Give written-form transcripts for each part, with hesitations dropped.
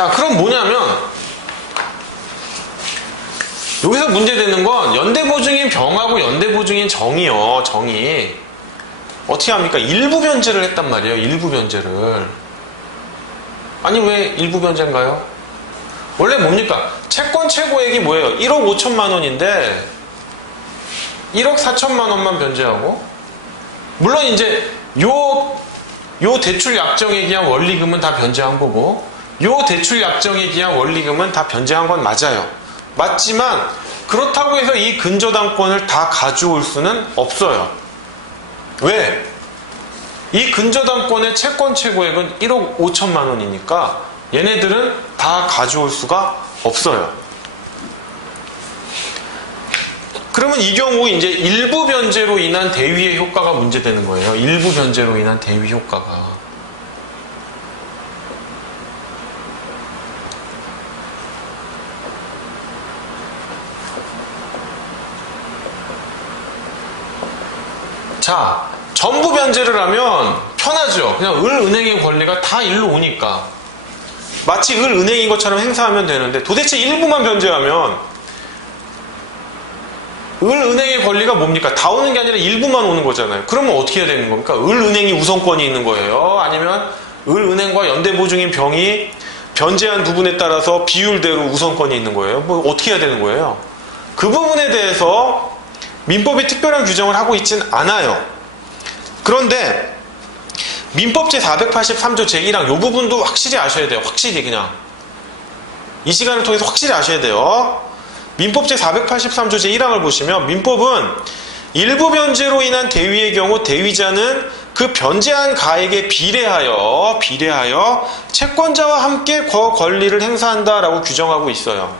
자, 그럼 뭐냐면 여기서 문제되는 건 연대보증인 병하고 연대보증인 정이요. 정이 어떻게 합니까? 일부 변제를 했단 말이에요. 일부 변제를. 아니 왜 일부 변제인가요? 원래 뭡니까? 채권 최고액이 뭐예요? 1억 5천만 원인데 1억 4천만 원만 변제하고, 물론 이제 요 대출 약정에 기한 원리금은 다 변제한 거고, 요 대출 약정에 기한 원리금은 다 변제한 건 맞아요. 맞지만 그렇다고 해서 이 근저당권을 다 가져올 수는 없어요. 왜? 이 근저당권의 채권 최고액은 1억 5천만 원이니까 얘네들은 다 가져올 수가 없어요. 그러면 이 경우 이제 일부 변제로 인한 대위의 효과가 문제되는 거예요. 일부 변제로 인한 대위 효과가. 자, 전부 변제를 하면 편하죠. 그냥 을은행의 권리가 다 일로 오니까 마치 을은행인 것처럼 행사하면 되는데, 도대체 일부만 변제하면 을은행의 권리가 뭡니까? 다 오는 게 아니라 일부만 오는 거잖아요. 그러면 어떻게 해야 되는 겁니까? 을은행이 우선권이 있는 거예요? 아니면 을은행과 연대보증인 병이 변제한 부분에 따라서 비율대로 우선권이 있는 거예요? 뭐 어떻게 해야 되는 거예요? 그 부분에 대해서 민법이 특별한 규정을 하고 있진 않아요. 그런데 민법 제483조 제1항 이 부분도 확실히 아셔야 돼요. 확실히 그냥 이 시간을 통해서 확실히 아셔야 돼요. 민법 제483조 제1항을 보시면 민법은 일부 변제로 인한 대위의 경우 대위자는 그 변제한 가액에 비례하여 채권자와 함께 그 권리를 행사한다라고 규정하고 있어요.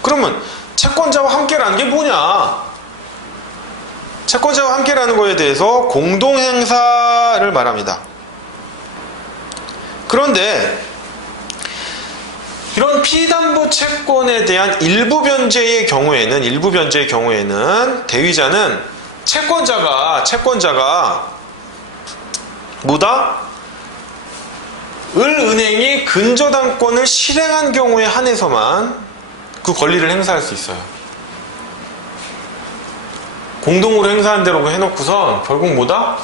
그러면 채권자와 함께라는 게 뭐냐? 채권자와 함께라는 거에 대해서 공동행사를 말합니다. 그런데 이런 피담보 채권에 대한 일부 변제의 경우에는 대위자는 채권자가 뭐다? 을은행이 근저당권을 실행한 경우에 한해서만 그 권리를 행사할 수 있어요. 공동으로 행사한 대로 해놓고선 결국 뭐다?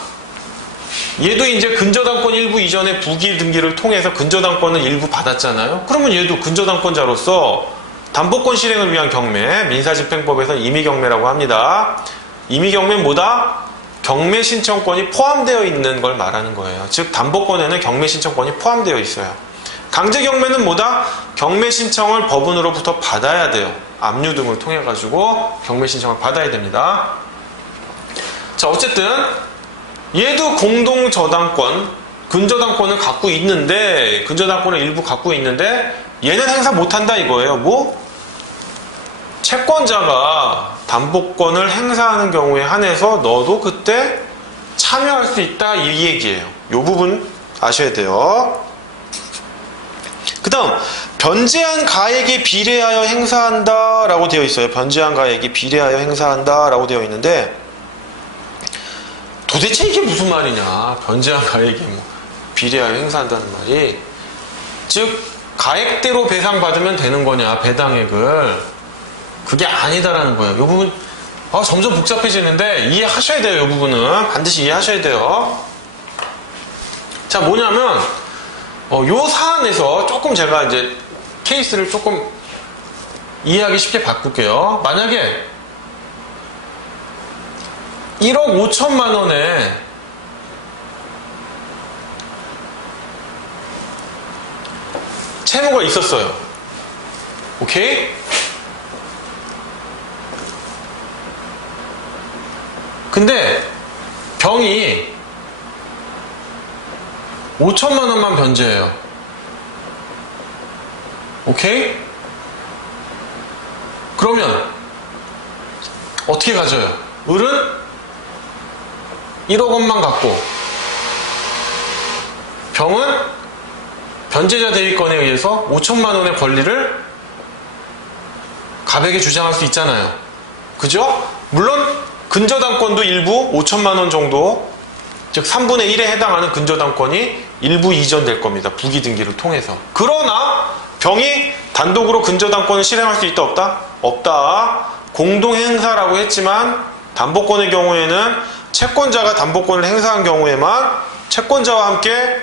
얘도 이제 근저당권 일부 이전에 부기 등기를 통해서 근저당권을 일부 받았잖아요. 그러면 얘도 근저당권자로서 담보권 실행을 위한 경매, 민사집행법에서 임의경매라고 합니다. 임의경매는 뭐다? 경매 신청권이 포함되어 있는 걸 말하는 거예요. 즉 담보권에는 경매 신청권이 포함되어 있어요. 강제경매는 뭐다? 경매 신청을 법원으로부터 받아야 돼요. 압류 등을 통해 가지고 경매 신청을 받아야 됩니다. 자, 어쨌든 얘도 공동저당권, 근저당권을 갖고 있는데, 근저당권을 일부 갖고 있는데 얘는 행사 못한다 이거예요. 뭐? 채권자가 담보권을 행사하는 경우에 한해서 너도 그때 참여할 수 있다 이 얘기예요. 이 부분 아셔야 돼요. 그 다음 변제한 가액에 비례하여 행사한다 라고 되어 있어요. 변제한 가액에 비례하여 행사한다 라고 되어 있는데, 도대체 이게 무슨 말이냐? 변제한 가액에 비례하여 행사한다는 말이, 즉 가액대로 배상받으면 되는 거냐, 배당액을. 그게 아니다라는 거예요. 이 부분 점점 복잡해지는데 이해하셔야 돼요. 이 부분은 반드시 이해하셔야 돼요. 자, 뭐냐면 요 사안에서 조금 제가 이제 케이스를 조금 이해하기 쉽게 바꿀게요. 만약에 1억 5천만 원에 채무가 있었어요. 오케이? 근데 병이 5천만 원만 변제해요. 오케이? 그러면 어떻게 가져요? 을은 1억 원만 갖고, 병은 변제자 대위권에 의해서 5천만 원의 권리를 갑에게 주장할 수 있잖아요. 그죠? 물론 근저당권도 일부 5천만 원 정도, 즉 3분의 1에 해당하는 근저당권이 일부 이전될 겁니다. 부기 등기를 통해서. 그러나 병이 단독으로 근저당권을 실행할 수 있다 없다? 없다. 공동행사라고 했지만 담보권의 경우에는 채권자가 담보권을 행사한 경우에만 채권자와 함께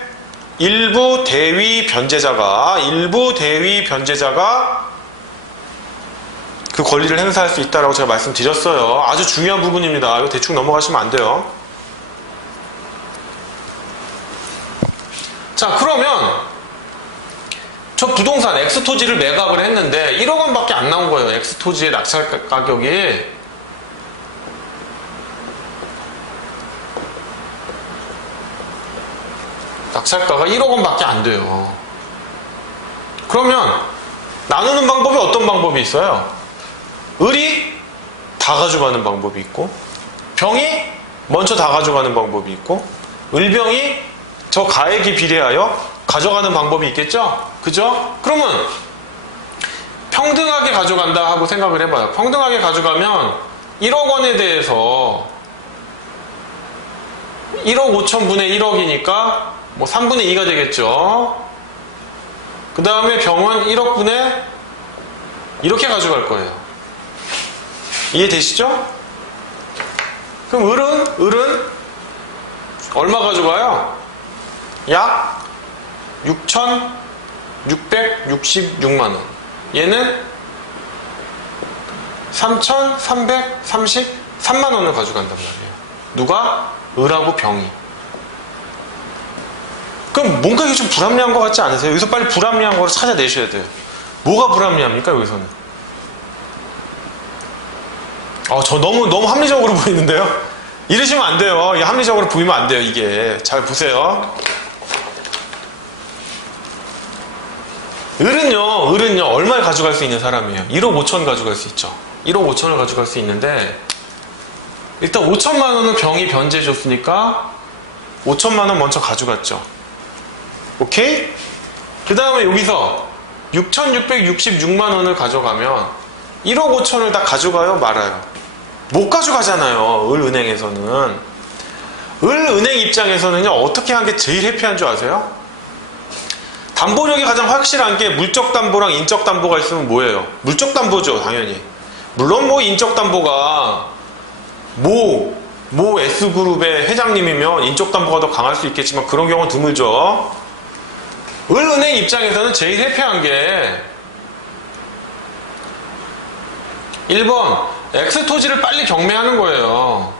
일부 대위 변제자가 그 권리를 행사할 수 있다라고 제가 말씀드렸어요. 아주 중요한 부분입니다. 이거 대충 넘어가시면 안 돼요. 자, 그러면 저 부동산 X토지를 매각을 했는데 1억 원밖에 안 나온 거예요. X토지의 낙찰 가격이. 낙찰가가 1억 원밖에 안 돼요. 그러면 나누는 방법이 어떤 방법이 있어요? 을이 다 가져가는 방법이 있고, 병이 먼저 다 가져가는 방법이 있고, 을병이 저 가액에 비례하여 가져가는 방법이 있겠죠? 그죠? 그러면 평등하게 가져간다 하고 생각을 해봐요. 평등하게 가져가면 1억 원에 대해서 1억 5천분의 1억이니까 뭐 3분의 2가 되겠죠. 그 다음에 병은 1억 분의 이렇게 가져갈 거예요. 이해되시죠? 그럼 을은 얼마 가져가요? 약 6,666만원. 얘는 3,333만원을 가져간단 말이에요. 누가? 을하고 병이. 그럼 뭔가 이게 좀 불합리한 것 같지 않으세요? 여기서 빨리 불합리한 거를 찾아내셔야 돼요. 뭐가 불합리합니까, 여기서는? 저 너무 합리적으로 보이는데요? 이러시면 안 돼요. 이게 합리적으로 보이면 안 돼요, 이게. 잘 보세요. 을은요, 얼마를 가져갈 수 있는 사람이에요? 1억 5천 가져갈 수 있죠. 1억 5천을 가져갈 수 있는데, 일단 5천만 원을 병이 변제해줬으니까, 5천만 원 먼저 가져갔죠. 오케이? 그 다음에 여기서 6,666만 원을 가져가면 1억 5천을 다 가져가요? 말아요? 못 가져가잖아요. 을은행에서는. 을은행 입장에서는요, 어떻게 한 게 제일 해피한 줄 아세요? 담보력이 가장 확실한 게 물적담보랑 인적담보가 있으면 뭐예요? 물적담보죠, 당연히. 물론 뭐 인적담보가 모 S그룹의 회장님이면 인적담보가 더 강할 수 있겠지만 그런 경우는 드물죠. 을은행 입장에서는 제일 해피한 게 1번 X토지를 빨리 경매하는 거예요.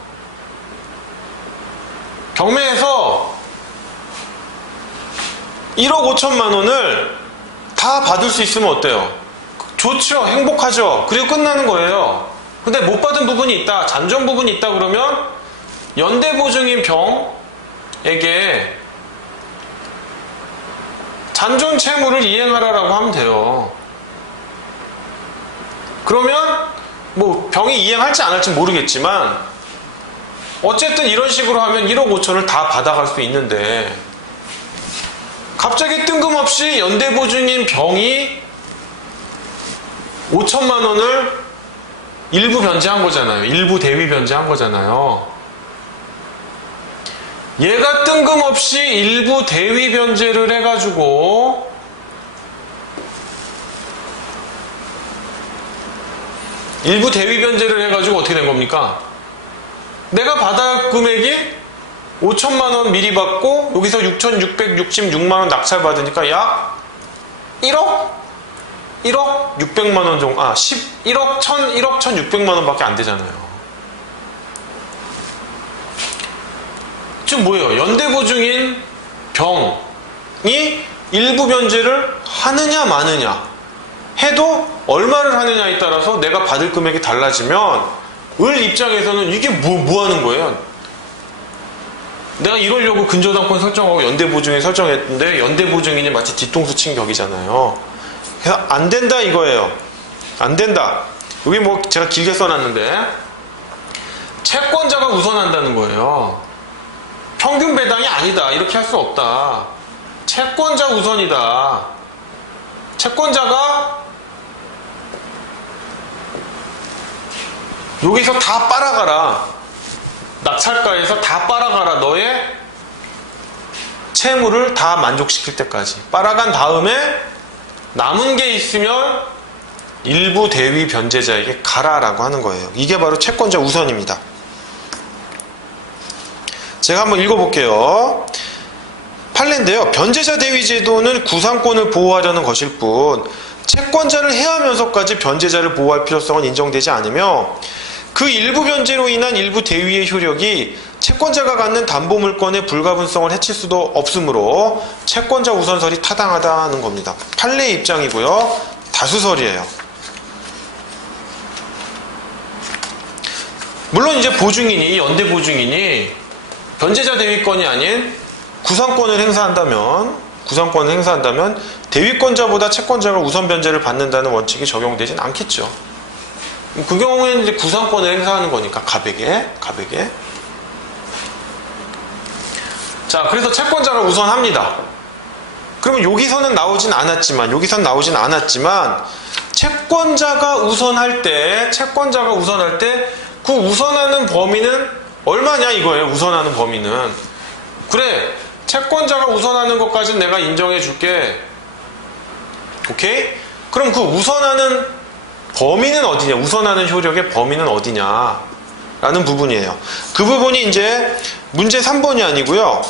경매해서 1억 5천만 원을 다 받을 수 있으면 어때요? 좋죠. 행복하죠. 그리고 끝나는 거예요. 근데 못 받은 부분이 있다. 잔존 부분이 있다 그러면 연대보증인 병에게 잔존 채무를 이행하라라고 하면 돼요. 그러면 뭐 병이 이행할지 안 할지 모르겠지만 어쨌든 이런 식으로 하면 1억 5천을 다 받아갈 수 있는데 갑자기 뜬금없이 연대보증인 병이 5천만 원을 일부 변제한 거잖아요. 일부 대위 변제한 거잖아요. 얘가 뜬금없이 일부 대위 변제를 해가지고 어떻게 된 겁니까? 내가 받아야 할 금액이 5천만 원 미리 받고 여기서 6,666만 원 낙찰 받으니까 약 1억 600만 원 정도, 1억 1,600만 원밖에 안 되잖아요. 지금 뭐예요? 연대보증인 병이 일부 변제를 하느냐 마느냐 해도 얼마를 하느냐에 따라서 내가 받을 금액이 달라지면 을 입장에서는 이게 뭐 하는 거예요? 내가 이러려고 근저당권 설정하고 연대보증인 설정했는데 연대보증인이 마치 뒤통수 친 격이잖아요. 그래서 안 된다 이거예요. 안 된다. 여기 뭐 제가 길게 써놨는데 채권자가 우선한다는 거예요. 평균 배당이 아니다. 이렇게 할 수 없다. 채권자 우선이다. 채권자가 여기서 다 빨아가라. 낙찰가에서 다 빨아가라. 너의 채무를 다 만족시킬 때까지. 빨아간 다음에 남은 게 있으면 일부 대위 변제자에게 가라라고 하는 거예요. 이게 바로 채권자 우선입니다. 제가 한번 읽어볼게요. 판례인데요. 변제자 대위 제도는 구상권을 보호하려는 것일 뿐 채권자를 해하면서까지 변제자를 보호할 필요성은 인정되지 않으며 그 일부 변제로 인한 일부 대위의 효력이 채권자가 갖는 담보물권의 불가분성을 해칠 수도 없으므로 채권자 우선설이 타당하다는 겁니다. 판례의 입장이고요. 다수설이에요. 물론 이제 보증인이, 연대 보증인이 변제자 대위권이 아닌 구상권을 행사한다면 대위권자보다 채권자가 우선 변제를 받는다는 원칙이 적용되진 않겠죠. 그 경우에는 이제 구상권을 행사하는 거니까 가백에. 자, 그래서 채권자가 우선합니다. 그러면 여기서는 나오진 않았지만 채권자가 우선할 때 그 우선하는 범위는 얼마냐 이거예요. 우선하는 범위는. 그래, 채권자가 우선하는 것까지는 내가 인정해 줄게. 오케이? 그럼 그 우선하는 범위는 어디냐? 우선하는 효력의 범위는 어디냐? 라는 부분이에요. 그 부분이 이제 문제 3번이 아니고요.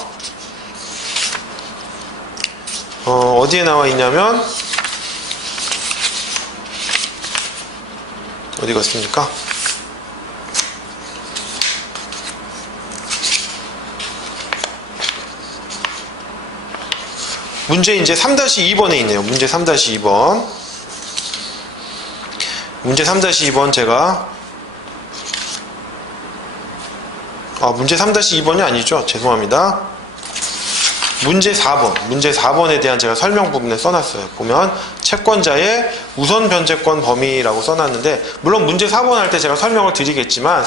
어디에 나와 있냐면 어디 갔습니까? 문제 이제 3-2번에 있네요. 문제 3-2번. 문제 3-2번 제가 문제 3-2번이 아니죠. 죄송합니다. 문제 4번에 대한 제가 설명 부분에 써놨어요. 보면 채권자의 우선 변제권 범위라고 써놨는데 물론 문제 4번 할 때 제가 설명을 드리겠지만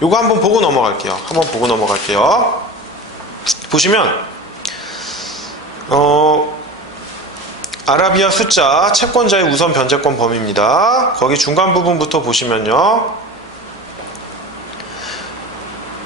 요거 한번 보고 넘어갈게요. 보시면 아라비아 숫자 채권자의 우선 변제권 범위입니다. 거기 중간 부분부터 보시면요.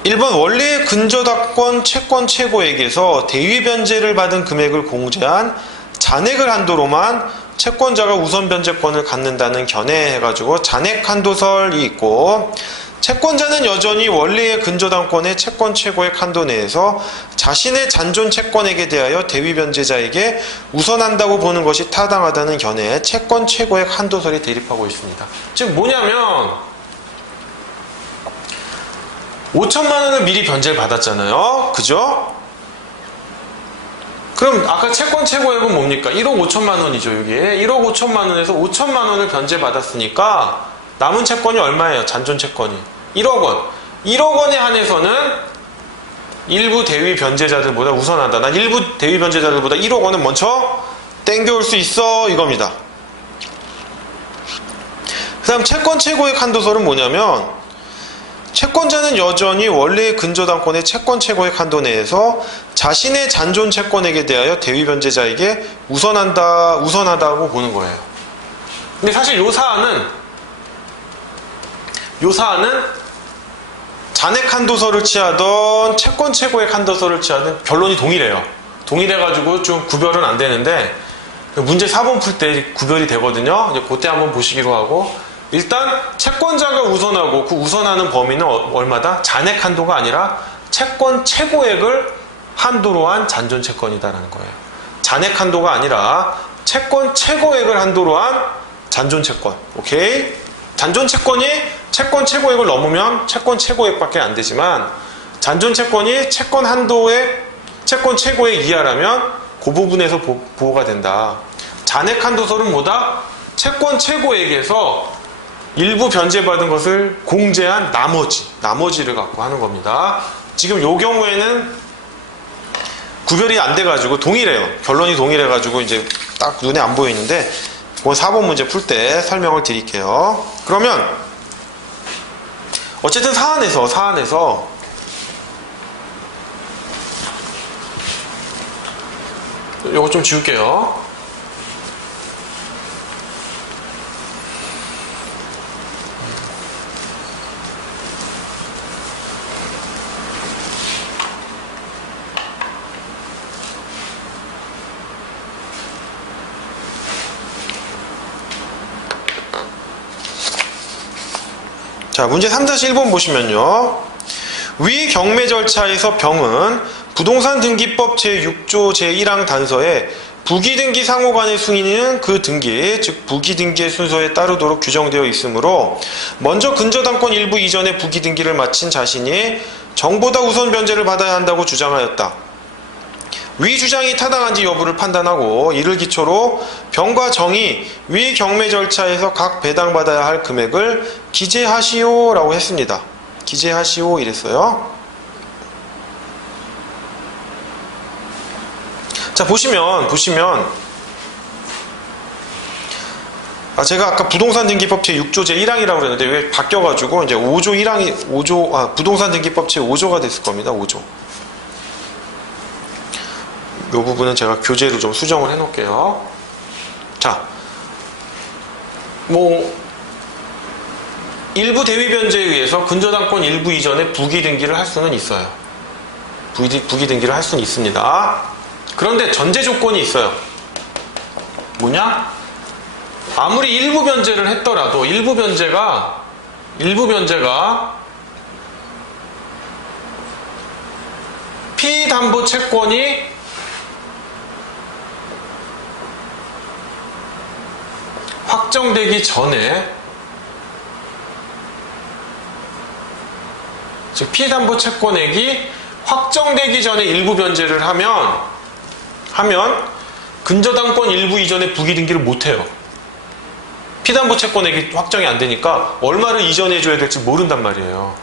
1번 원래의 근저당권 채권 최고액에서 대위 변제를 받은 금액을 공제한 잔액을 한도로만 채권자가 우선 변제권을 갖는다는 견해 해가지고 잔액 한도설이 있고 채권자는 여전히 원래의 근저당권의 채권 최고액 한도 내에서 자신의 잔존 채권액에 대하여 대위 변제자에게 우선한다고 보는 것이 타당하다는 견해에 채권 최고액 한도설이 대립하고 있습니다. 즉 뭐냐면 5천만 원을 미리 변제를 받았잖아요. 그죠? 그럼 아까 채권 최고액은 뭡니까? 1억 5천만 원이죠. 여기에 1억 5천만 원에서 5천만 원을 변제 받았으니까 남은 채권이 얼마예요? 잔존 채권이 1억 원. 1억 원에 한해서는 일부 대위 변제자들보다 우선하다. 난 일부 대위 변제자들보다 1억 원은 먼저 땡겨올 수 있어 이겁니다. 그 다음 채권 최고액 한도설은 뭐냐면 채권자는 여전히 원래의 근저당권의 채권 최고액 한도 내에서 자신의 잔존 채권액에 대하여 대위 변제자에게 우선하다고 보는 거예요. 근데 사실 요 사안은 잔액 한도설을 취하던 채권 최고액 한도설을 취하던 결론이 동일해요. 동일해가지고 좀 구별은 안 되는데 문제 4번 풀 때 구별이 되거든요. 이제 그때 한번 보시기로 하고 일단 채권자가 우선하고 그 우선하는 범위는 얼마다? 잔액 한도가 아니라 채권 최고액을 한도로 한 잔존 채권이다라는 거예요. 잔액 한도가 아니라 채권 최고액을 한도로 한 잔존 채권. 오케이? 잔존 채권이 채권 최고액을 넘으면 채권 최고액밖에 안 되지만 잔존 채권이 채권 한도의 채권 최고액 이하라면 그 부분에서 보호가 된다. 잔액 한도설은 뭐다? 채권 최고액에서 일부 변제받은 것을 공제한 나머지를 갖고 하는 겁니다. 지금 요 경우에는 구별이 안 돼가지고 동일해요. 결론이 동일해가지고 이제 딱 눈에 안 보이는데 그건 4번 문제 풀 때 설명을 드릴게요. 그러면 어쨌든 사안에서 요거 좀 지울게요. 자, 문제 3-1번 보시면요. 위 경매 절차에서 병은 부동산 등기법 제6조 제1항 단서에 부기등기 상호 간의 순위는 그 등기, 즉 부기등기의 순서에 따르도록 규정되어 있으므로 먼저 근저당권 일부 이전에 부기등기를 마친 자신이 정보다 우선 변제를 받아야 한다고 주장하였다. 위 주장이 타당한지 여부를 판단하고 이를 기초로 병과 정이 위 경매 절차에서 각 배당받아야 할 금액을 기재하시오 라고 했습니다. 기재하시오 이랬어요. 자, 보시면 제가 아까 부동산 등기법 제6조 제1항이라고 그랬는데 왜 바뀌어가지고 이제 5조 1항이 부동산 등기법 제5조가 됐을 겁니다. 5조. 이 부분은 제가 교재로 좀 수정을 해놓을게요. 자, 일부 대위 변제에 의해서 근저당권 일부 이전에 부기등기를 할 수는 있어요. 부기등기를 할 수는 있습니다. 그런데 전제 조건이 있어요. 뭐냐? 아무리 일부 변제를 했더라도 일부 변제가 피담보 채권이 확정되기 전에, 즉 피담보 채권액이 확정되기 전에 일부 변제를 하면 근저당권 일부 이전에 부기등기를 못해요. 피담보 채권액이 확정이 안 되니까 얼마를 이전해줘야 될지 모른단 말이에요.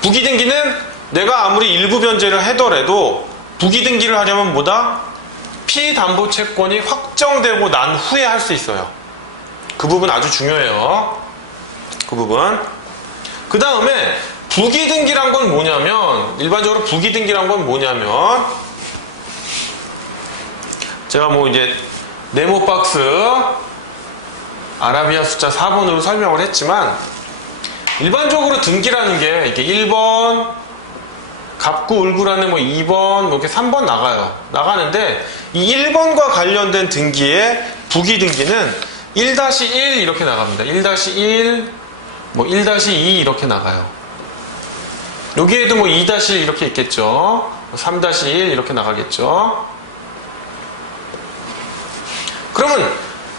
부기등기는 내가 아무리 일부 변제를 하더라도 부기등기를 하려면 뭐다? 피담보 채권이 확정되고 난 후에 할 수 있어요. 그 부분 아주 중요해요. 그 부분. 그 다음에 부기등기란 건 뭐냐면, 일반적으로 부기등기란 건 뭐냐면, 제가 이제 네모 박스 아라비아 숫자 4번으로 설명을 했지만, 일반적으로 등기라는 게 이렇게 1번, 갑구, 을구라는 2번, 이렇게 3번 나가는데, 이 1번과 관련된 등기의 부기등기는 1-1 이렇게 나갑니다. 1-1, 1-2 이렇게 나가요. 여기에도 2-1 이렇게 있겠죠. 3-1 이렇게 나가겠죠. 그러면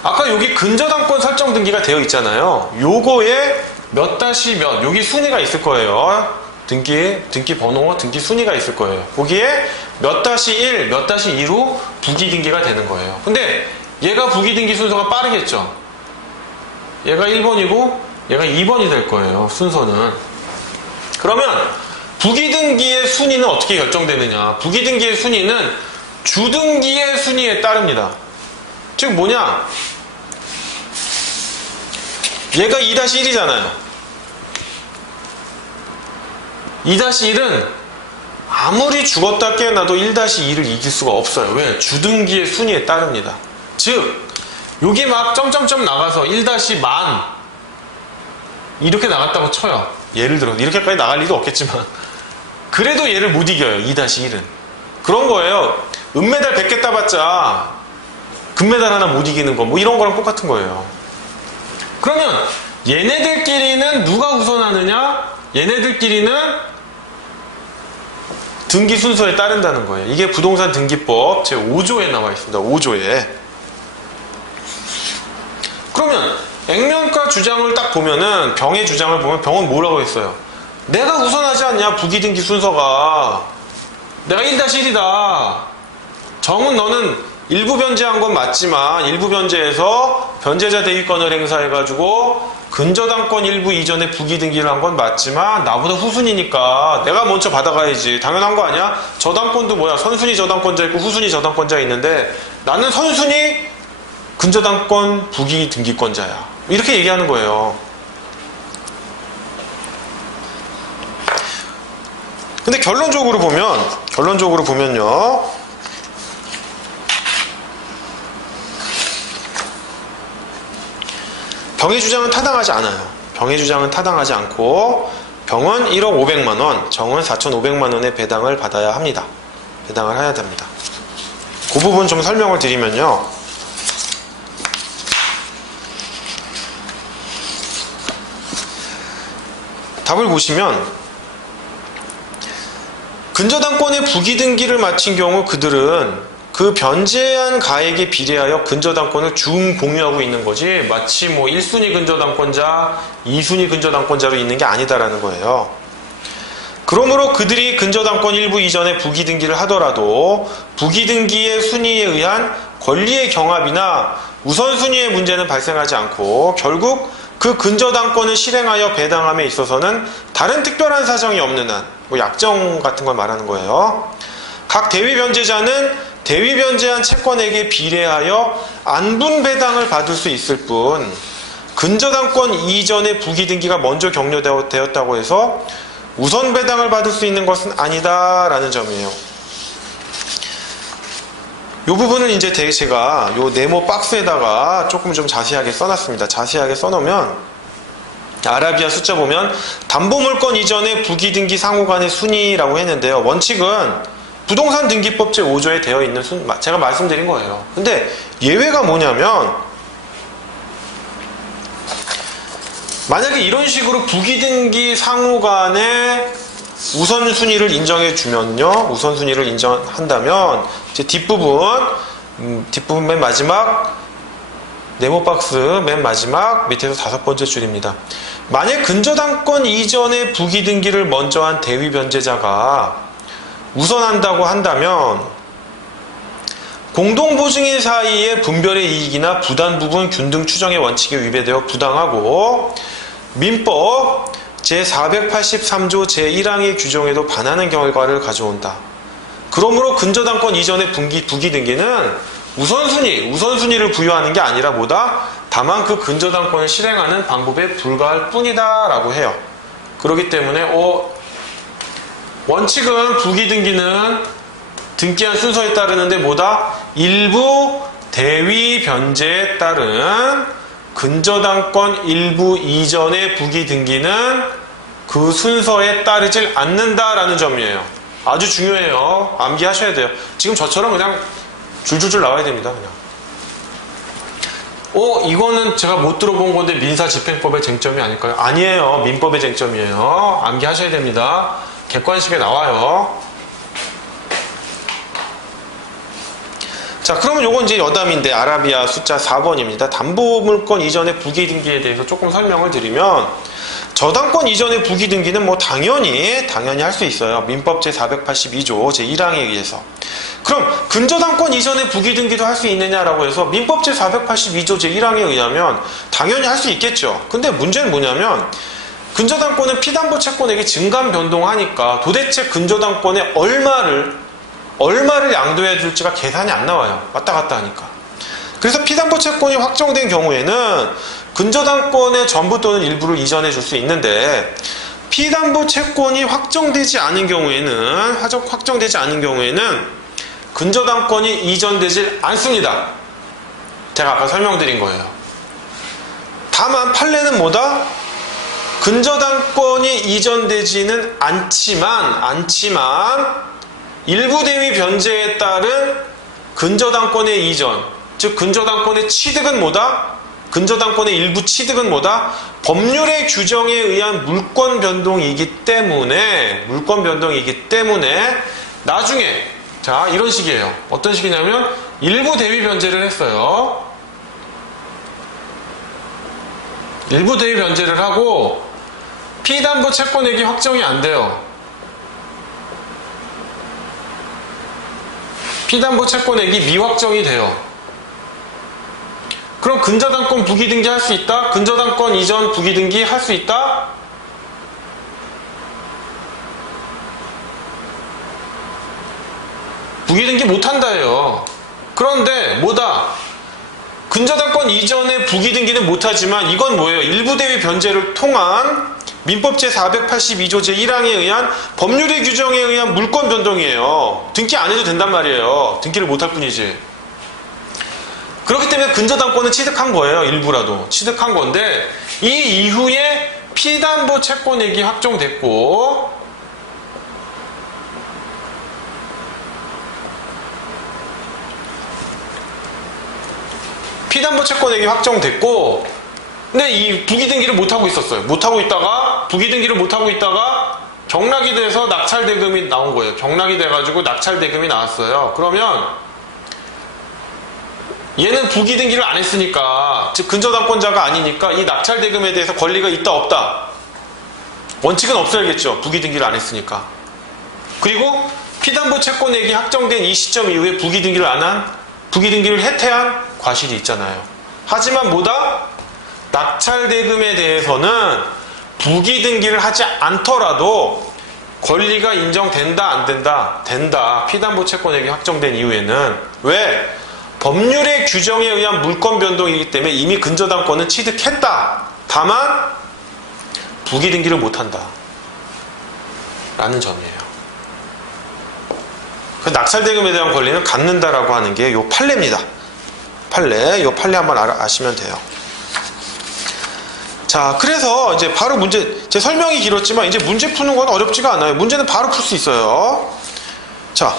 아까 여기 근저당권 설정 등기가 되어 있잖아요. 요거에 몇-몇 여기 순위가 있을 거예요. 등기 번호, 등기 순위가 있을 거예요. 거기에 몇-1, 몇-2로 부기등기가 되는 거예요. 근데 얘가 부기등기 순서가 빠르겠죠. 얘가 1번이고 얘가 2번이 될 거예요. 순서는. 그러면 부기등기의 순위는 어떻게 결정되느냐? 부기등기의 순위는 주등기의 순위에 따릅니다. 즉 뭐냐? 얘가 2-1이잖아요. 2-1은 아무리 죽었다 깨어나도 1-2를 이길 수가 없어요. 왜? 주등기의 순위에 따릅니다. 즉 여기 막 점점점 나가서 1-1000 이렇게 나갔다고 쳐요. 예를 들어 이렇게까지 나갈 리도 없겠지만 그래도 얘를 못 이겨요. 2-1은 그런 거예요. 은메달 100개 따봤자 금메달 하나 못 이기는 거 이런 거랑 똑같은 거예요. 그러면 얘네들끼리는 누가 우선하느냐? 얘네들끼리는 등기 순서에 따른다는 거예요. 이게 부동산 등기법 제5조에 나와 있습니다. 5조에. 그러면 액면가 주장을 딱 보면은, 병의 주장을 보면 병은 뭐라고 했어요? 내가 우선하지 않냐? 부기등기 순서가 내가 1-1이다. 정은 너는 일부 변제한 건 맞지만 일부 변제에서 변제자 대위권을 행사해가지고 근저당권 일부 이전에 부기등기를 한 건 맞지만 나보다 후순위니까 내가 먼저 받아가야지. 당연한 거 아니야? 저당권도 뭐야? 선순위 저당권자 있고 후순위 저당권자 있는데 나는 선순위 근저당권 부기등기권자야. 이렇게 얘기하는 거예요. 근데 결론적으로 보면요. 병의 주장은 타당하지 않아요. 병의 주장은 타당하지 않고 병은 1억 500만 원, 정은 4,500만 원의 배당을 받아야 합니다. 배당을 해야 됩니다. 그 부분 좀 설명을 드리면요. 답을 보시면 근저당권의 부기등기를 마친 경우 그들은 그 변제한 가액에 비례하여 근저당권을 중 공유하고 있는 거지 마치 뭐 1순위 근저당권자, 2순위 근저당권자로 있는 게 아니다라는 거예요. 그러므로 그들이 근저당권 일부 이전에 부기등기를 하더라도 부기등기의 순위에 의한 권리의 경합이나 우선순위의 문제는 발생하지 않고 결국 그 근저당권을 실행하여 배당함에 있어서는 다른 특별한 사정이 없는 한, 뭐 약정 같은 걸 말하는 거예요. 각 대위변제자는 대위변제한 채권에게 비례하여 안분 배당을 받을 수 있을 뿐 근저당권 이전의 부기등기가 먼저 격려되었다고 해서 우선 배당을 받을 수 있는 것은 아니다라는 점이에요. 이 부분은 이제 제가 요 네모 박스에다가 조금 좀 자세하게 써놨습니다. 자세하게 써놓으면 아라비아 숫자 보면 담보물권 이전의 부기등기 상호간의 순위라고 했는데요. 원칙은 부동산 등기법 제5조에 되어 있는 제가 말씀드린 거예요. 근데 예외가 뭐냐면 만약에 이런 식으로 부기등기 상호간의 우선순위를 인정해주면요. 우선순위를 인정한다면 이제 뒷부분 맨 마지막 네모박스 맨 마지막 밑에서 5번째 줄입니다. 만약 근저당권 이전의 부기등기를 먼저 한 대위변제자가 우선한다고 한다면 공동보증인 사이의 분별의 이익이나 부단 부분 균등 추정의 원칙에 위배되어 부당하고 민법 제483조 제1항의 규정에도 반하는 결과를 가져온다. 그러므로 근저당권 이전의 부기등기는 우선순위를 부여하는 게 아니라 뭐다? 다만 그 근저당권을 실행하는 방법에 불과할 뿐이다 라고 해요. 그렇기 때문에 원칙은 부기등기는 등기한 순서에 따르는데 뭐다? 일부 대위 변제에 따른 근저당권 일부 이전의 부기등기는 그 순서에 따르질 않는다라는 점이에요. 아주 중요해요. 암기하셔야 돼요. 지금 저처럼 그냥 줄줄줄 나와야 됩니다. 그냥. 이거는 제가 못 들어본 건데 민사집행법의 쟁점이 아닐까요? 아니에요. 민법의 쟁점이에요. 암기하셔야 됩니다. 객관식에 나와요. 자, 그러면 요건 이제 여담인데 아라비아 숫자 4번입니다. 담보물권 이전의 부기등기에 대해서 조금 설명을 드리면 저당권 이전의 부기등기는 뭐 당연히 할 수 있어요. 민법 제482조 제1항에 의해서. 그럼 근저당권 이전의 부기등기도 할 수 있느냐라고 해서 민법 제482조 제1항에 의하면 당연히 할 수 있겠죠. 근데 문제는 뭐냐면 근저당권은 피담보 채권에게 증감 변동하니까 도대체 근저당권에 얼마를 양도해 줄지가 계산이 안 나와요. 왔다 갔다 하니까. 그래서 피담보 채권이 확정된 경우에는 근저당권의 전부 또는 일부를 이전해 줄 수 있는데 피담보 채권이 확정되지 않은 경우에는 근저당권이 이전되지 않습니다. 제가 아까 설명드린 거예요. 다만 판례는 뭐다? 근저당권이 이전되지는 않지만 일부 대위 변제에 따른 근저당권의 이전, 즉 근저당권의 취득은 뭐다? 근저당권의 일부 취득은 뭐다? 법률의 규정에 의한 물권 변동이기 때문에 나중에 자 이런 식이에요. 어떤 식이냐면 일부 대위 변제를 했어요. 일부 대위 변제를 하고 피담보 채권액이 확정이 안 돼요. 피담보 채권액이 미확정이 돼요. 그럼 근저당권 부기등기 할 수 있다? 근저당권 이전 부기등기 할 수 있다? 부기등기 못한다예요. 그런데 뭐다? 근저당권 이전의 부기등기는 못하지만 이건 뭐예요? 일부 대위 변제를 통한 민법 제482조 제1항에 의한 법률의 규정에 의한 물권 변동이에요. 등기 안 해도 된단 말이에요. 등기를 못할 뿐이지. 그렇기 때문에 근저당권은 취득한 거예요. 일부라도 취득한 건데 이 이후에 피담보 채권액이 확정됐고 근데 이 부기등기를 못하고 있었어요. 못하고 있다가 부기등기를 못하고 있다가 경락이 돼서 낙찰대금이 나온 거예요. 경락이 돼가지고 낙찰대금이 나왔어요. 그러면 얘는 부기등기를 안 했으니까, 즉 근저당권자가 아니니까 이 낙찰대금에 대해서 권리가 있다 없다? 원칙은 없어야겠죠. 부기등기를 안 했으니까. 그리고 피담보 채권액이 확정된 이 시점 이후에 부기등기를 안 한, 부기등기를 해태한 과실이 있잖아요. 하지만 뭐다? 낙찰대금에 대해서는 부기등기를 하지 않더라도 권리가 인정된다 안 된다? 된다. 피담보 채권액이 확정된 이후에는. 왜? 법률의 규정에 의한 물권 변동이기 때문에 이미 근저당권은 취득했다. 다만 부기등기를 못한다 라는 점이에요. 그 낙찰대금에 대한 권리는 갖는다라고 하는 게 요 판례입니다. 판례. 요 판례 한번 아시면 돼요. 자, 그래서 이제 바로 문제, 제 설명이 길었지만 이제 문제 푸는 건 어렵지가 않아요. 문제는 바로 풀 수 있어요. 자,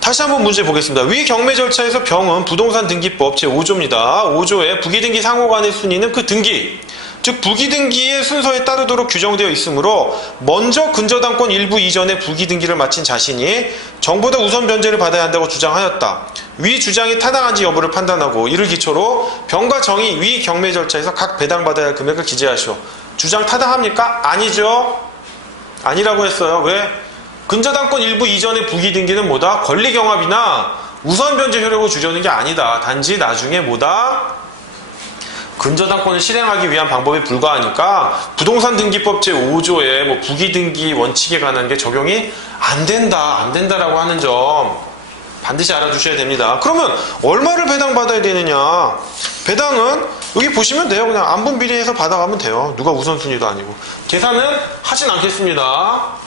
다시 한번 문제 보겠습니다. 위 경매 절차에서 병은 부동산 등기법 제5조입니다. 5조에 부기등기 상호간의 순위는 그 등기, 즉 부기등기의 순서에 따르도록 규정되어 있으므로 먼저 근저당권 일부 이전에 부기등기를 마친 자신이 정보다 우선 변제를 받아야 한다고 주장하였다. 위 주장이 타당한지 여부를 판단하고 이를 기초로 병과 정이 위 경매 절차에서 각 배당받아야 할 금액을 기재하시오. 주장 타당합니까? 아니죠. 아니라고 했어요. 왜? 근저당권 일부 이전의 부기등기는 뭐다? 권리경합이나 우선 변제 효력을 주려는 게 아니다. 단지 나중에 뭐다? 근저당권을 실행하기 위한 방법에 불과하니까 부동산 등기법 제5조에 뭐 부기등기 원칙에 관한 게 적용이 안 된다라고 하는 점 반드시 알아두셔야 됩니다. 그러면 얼마를 배당받아야 되느냐? 배당은 여기 보시면 돼요. 그냥 안분비례해서 받아가면 돼요. 누가 우선순위도 아니고. 계산은 하진 않겠습니다.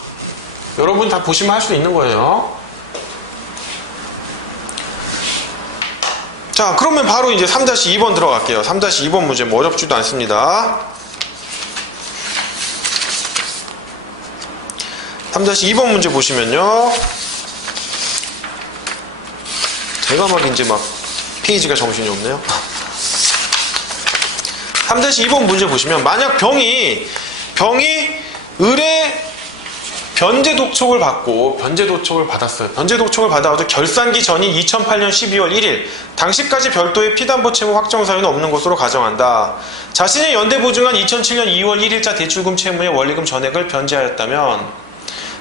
여러분 다 보시면 할 수 있는 거예요. 자, 그러면 바로 이제 3-2번 들어갈게요. 3-2번 문제 뭐 어렵지도 않습니다. 3-2번 문제 보시면요. 제가 막 이제 막 페이지가 정신이 없네요. 3-2번 문제 보시면 만약 병이 을의 변제 독촉을 받고 받았어요. 변제 독촉을 받아가지고 결산기 전인 2008년 12월 1일 당시까지 별도의 피담보 채무 확정 사유는 없는 것으로 가정한다. 자신의 연대 보증한 2007년 2월 1일자 대출금 채무의 원리금 전액을 변제하였다면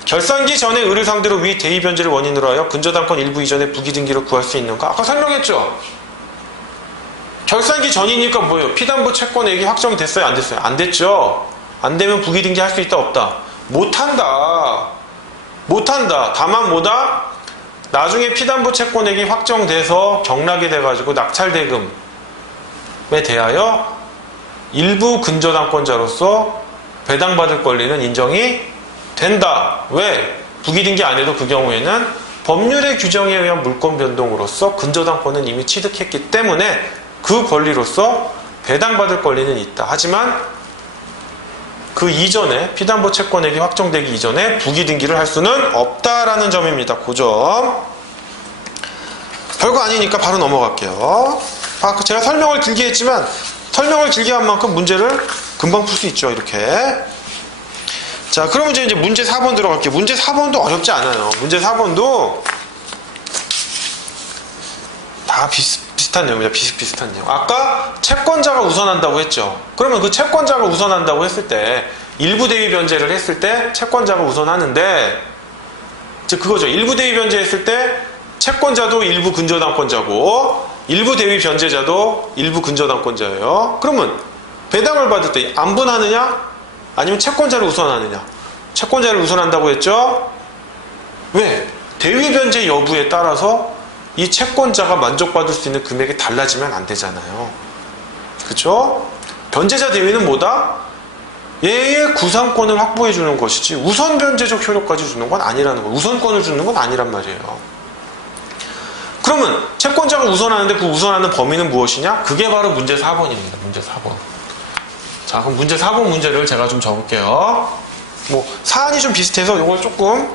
결산기 전에 을을 상대로 위 대위 변제를 원인으로 하여 근저당권 일부 이전에 부기등기를 구할 수 있는가? 아까 설명했죠. 결산기 전이니까 뭐예요? 피담보 채권액이 확정이 됐어요? 안 됐어요? 안 됐죠. 안 되면 부기등기 할 수 있다 없다? 못한다. 다만 뭐다? 나중에 피담보 채권액이 확정돼서 경락이 돼가지고 낙찰대금에 대하여 일부 근저당권자로서 배당받을 권리는 인정이 된다. 왜? 부기등기 안 해도 그 경우에는 법률의 규정에 의한 물권 변동으로서 근저당권은 이미 취득했기 때문에 그 권리로서 배당받을 권리는 있다. 하지만 그 이전에 피담보 채권액이 확정되기 이전에 부기등기를 할 수는 없다라는 점입니다. 그 점. 별거 아니니까 바로 넘어갈게요. 제가 설명을 길게 했지만 설명을 길게 한 만큼 문제를 금방 풀 수 있죠. 이렇게. 자, 그러면 이제 문제 4번 들어갈게요. 문제 4번도 어렵지 않아요. 문제 4번도 다 비슷한 내용입니다. 비슷비슷한 내용. 아까 채권자가 우선한다고 했죠. 그러면 그 채권자가 우선한다고 했을 때 일부 대위 변제를 했을 때 채권자가 우선하는데 즉 그거죠. 일부 대위 변제했을 때 채권자도 일부 근저당권자고 일부 대위 변제자도 일부 근저당권자예요. 그러면 배당을 받을 때 안분하느냐 아니면 채권자를 우선하느냐? 채권자를 우선한다고 했죠. 왜? 대위 변제 여부에 따라서 이 채권자가 만족받을 수 있는 금액이 달라지면 안 되잖아요. 그렇죠? 변제자 대위는 뭐다? 얘의 구상권을 확보해 주는 것이지 우선 변제적 효력까지 주는 건 아니라는 거예요. 우선권을 주는 건 아니란 말이에요. 그러면 채권자가 우선하는데 그 우선하는 범위는 무엇이냐? 그게 바로 문제 4번입니다. 문제 4번. 자, 그럼 문제 4번 문제를 제가 좀 적을게요. 뭐 사안이 좀 비슷해서 이걸 조금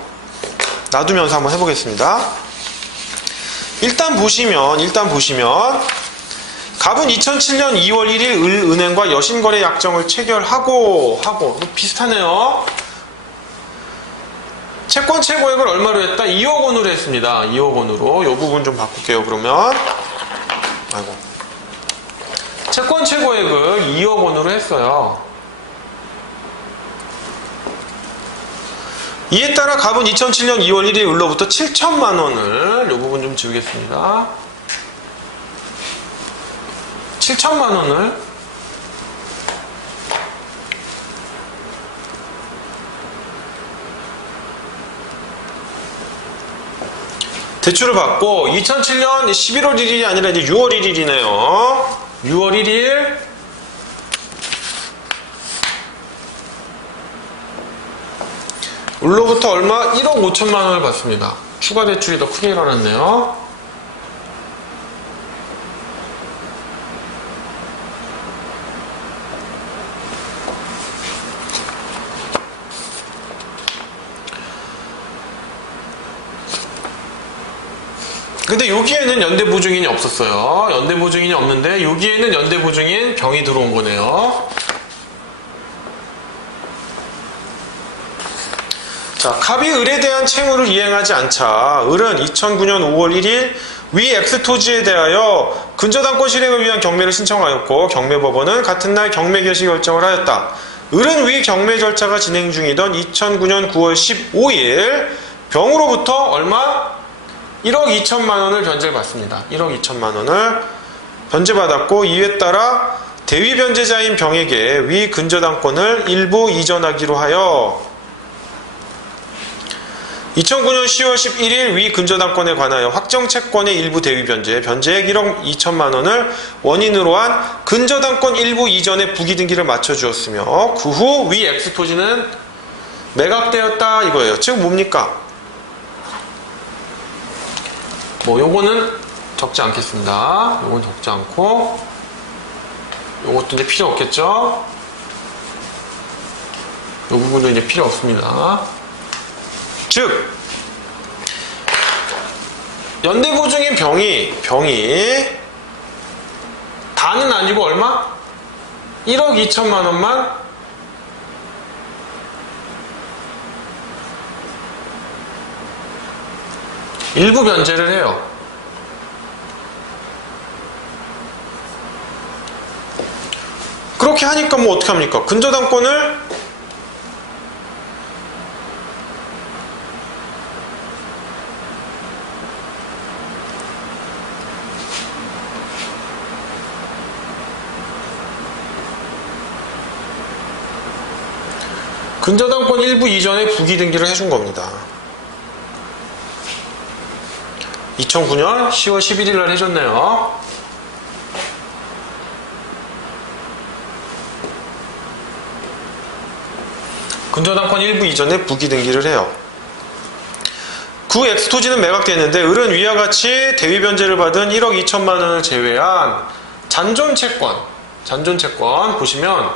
놔두면서 한번 해보겠습니다. 일단 보시면 갑은 2007년 2월 1일 을은행과 여신거래 약정을 체결하고 비슷하네요. 채권 최고액을 얼마로 했다? 2억 원으로 했습니다. 2억 원으로. 이 부분 좀 바꿀게요. 그러면 채권 최고액을 2억 원으로 했어요. 이에 따라 갑은 2007년 2월 1일 을로부터 7천만 원을 이 부분 좀 지우겠습니다. 7천만 원을 대출을 받고 2007년 11월 1일이 아니라 이제 6월 1일이네요. 6월 1일 을로부터 얼마? 1억 5천만 원을 받습니다. 추가 대출이 더 크게 일어났네요. 근데 여기에는 연대보증인이 없었어요. 연대보증인이 없는데 여기에는 연대보증인 병이 들어온 거네요. 자, 갑이 을에 대한 채무를 이행하지 않자 을은 2009년 5월 1일 위 X토지에 대하여 근저당권 실행을 위한 경매를 신청하였고 경매법원은 같은 날 경매 개시 결정을 하였다. 을은 위 경매 절차가 진행 중이던 2009년 9월 15일 병으로부터 얼마? 1억 2천만 원을 변제를 받습니다. 1억 2천만 원을 변제받았고 이에 따라 대위 변제자인 병에게 위 근저당권을 일부 이전하기로 하여 2009년 10월 11일 위 근저당권에 관하여 확정 채권의 일부 대위 변제액 1억 2천만 원을 원인으로 한 근저당권 일부 이전의 부기 등기를 맞춰주었으며 그 후 위 X토지는 매각되었다 이거예요. 즉 뭡니까? 요거는 적지 않겠습니다. 요건 적지 않고 요것도 이제 필요 없겠죠? 요 부분도 이제 필요 없습니다. 즉 연대보증인 병이 다는 아니고 얼마? 1억 2천만 원만 일부 변제를 해요. 그렇게 하니까 뭐 어떻게 합니까? 근저당권을 근저당권 일부 이전에 부기 등기를 해준 겁니다. 2009년 10월 11일 날 해줬네요. 근저당권 일부 이전에 부기 등기를 해요. 그 X토지는 매각되는데 을은 위와 같이 대위 변제를 받은 1억 2천만 원을 제외한 잔존채권 보시면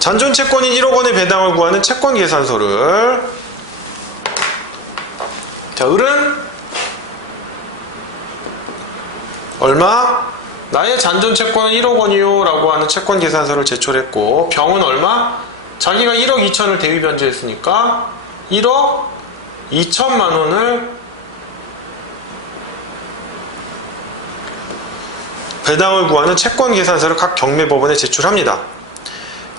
잔존채권인 1억 원의 배당을 구하는 채권 계산서를 자, 을은 얼마? 나의 잔존채권은 1억 원이요 라고 하는 채권 계산서를 제출했고 병은 얼마? 자기가 1억 2천을 대위 변제했으니까 1억 2천만 원을 배당을 구하는 채권 계산서를 각 경매법원에 제출합니다.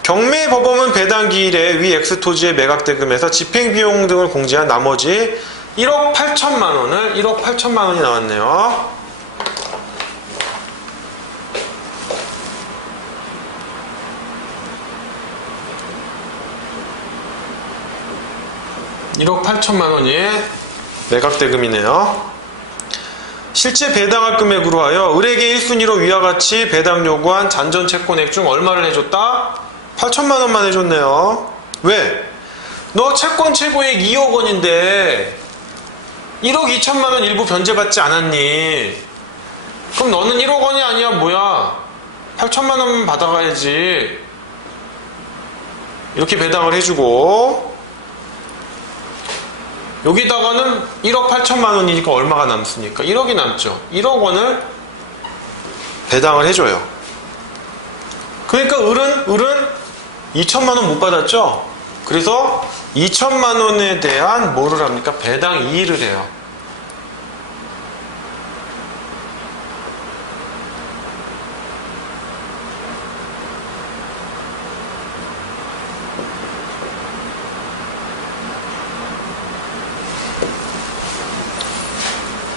경매법원은 배당 기일에 위 X토지의 매각대금에서 집행비용 등을 공제한 나머지 1억 8천만 원을 1억 8천만 원이 나왔네요. (1억 8천만 원이) 매각대금이네요. 실제 배당할 금액으로 하여 을에게 1순위로 위와 같이 배당 요구한 잔존채권액 중 얼마를 해줬다? 8천만 원만 해줬네요. 왜? 너 채권 최고액 2억 원인데 1억 2천만 원 일부 변제받지 않았니? 그럼 너는 1억 원이 아니야 뭐야? 8천만 원만 받아가야지. 이렇게 배당을 해주고 여기다가는 1억 8천만 원이니까 얼마가 남습니까? 1억이 남죠. 1억 원을 배당을 해줘요. 그러니까 을은 2천만 원 못 받았죠? 그래서 2천만 원에 대한 뭐를 합니까? 배당 이의를 해요.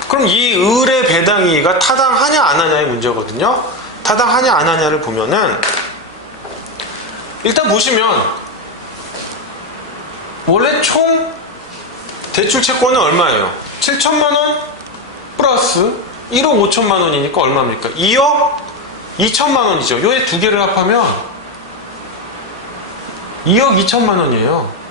그럼 이 을의 배당 이의가 타당하냐 안 하냐의 문제거든요. 타당하냐 안 하냐를 보면은 일단 보시면 원래 총 대출 채권은 얼마예요? 7천만 원 플러스 1억 5천만 원이니까 얼마입니까? 2억 2천만 원이죠. 요에 두 개를 합하면 2억 2천만 원이에요.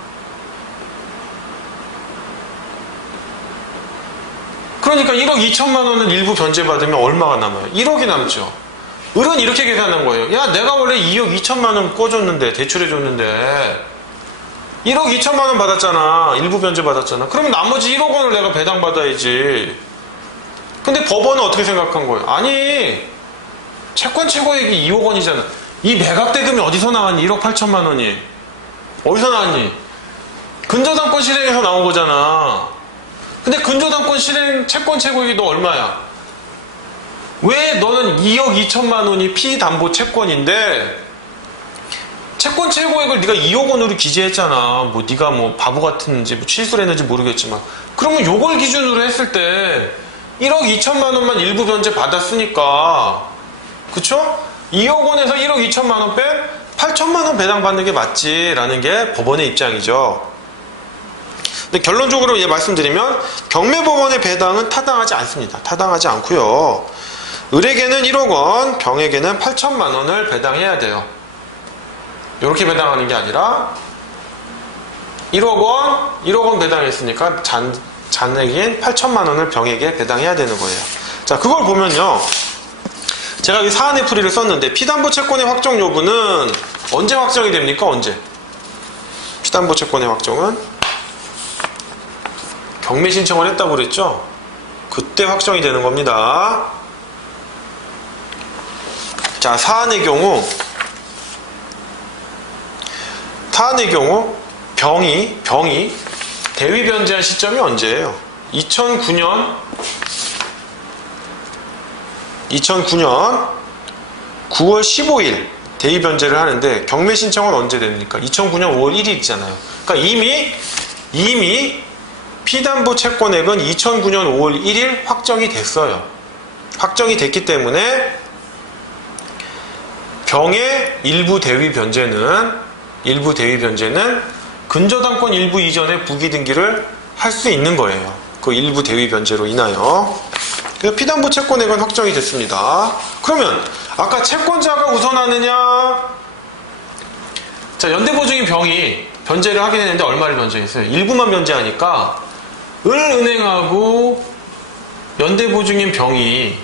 그러니까 1억 2천만 원을 일부 변제받으면 얼마가 남아요? 1억이 남죠. 을은 이렇게 계산한 거예요. 야, 내가 원래 2억 2천만 원 꿔줬는데, 대출해줬는데 1억 2천만 원 받았잖아. 일부 변제 받았잖아. 그러면 나머지 1억 원을 내가 배당받아야지. 근데 법원은 어떻게 생각한 거예요? 아니, 채권 최고액이 2억 원이잖아. 이 매각 대금이 어디서 나왔니? 1억 8천만 원이. 어디서 나왔니? 근저당권 실행에서 나온 거잖아. 근데 근저당권 실행 채권 최고액이 너 얼마야? 왜 너는 2억 2천만 원이 피담보 채권인데 채권 최고액을 네가 2억 원으로 기재했잖아. 뭐 네가 뭐 바보 같은지 뭐 실수를 했는지 모르겠지만 그러면 요걸 기준으로 했을 때 1억 2천만 원만 일부 변제 받았으니까 그쵸? 2억 원에서 1억 2천만 원 뺀 8천만 원 배당받는 게 맞지라는 게 법원의 입장이죠. 근데 결론적으로 말씀드리면 경매법원의 배당은 타당하지 않습니다. 타당하지 않고요. 을에게는 1억 원, 병에게는 8천만 원을 배당해야 돼요. 이렇게 배당하는 게 아니라 1억 원 배당했으니까 잔액인 8천만 원을 병에게 배당해야 되는 거예요. 자, 그걸 보면요. 제가 이 사안의 풀이를 썼는데 피담보 채권의 확정 여부는 언제 확정이 됩니까? 언제? 피담보 채권의 확정은 경매 신청을 했다고 그랬죠? 그때 확정이 되는 겁니다. 자, 사안의 경우 병이 대위 변제한 시점이 언제예요? 2009년 9월 15일 대위 변제를 하는데 경매 신청은 언제 됩니까? 2009년 5월 1일 있잖아요. 그러니까 이미 피담보 채권액은 2009년 5월 1일 확정이 됐어요. 확정이 됐기 때문에 병의 일부 대위 변제는 근저당권 일부 이전에 부기등기를 할 수 있는 거예요. 그 일부 대위 변제로 인하여. 그래서 피담보 채권액은 확정이 됐습니다. 그러면 아까 채권자가 우선하느냐? 자, 연대보증인 병이 변제를 하긴 했는데 얼마를 변제했어요? 일부만 변제하니까 을은행하고 연대보증인 병이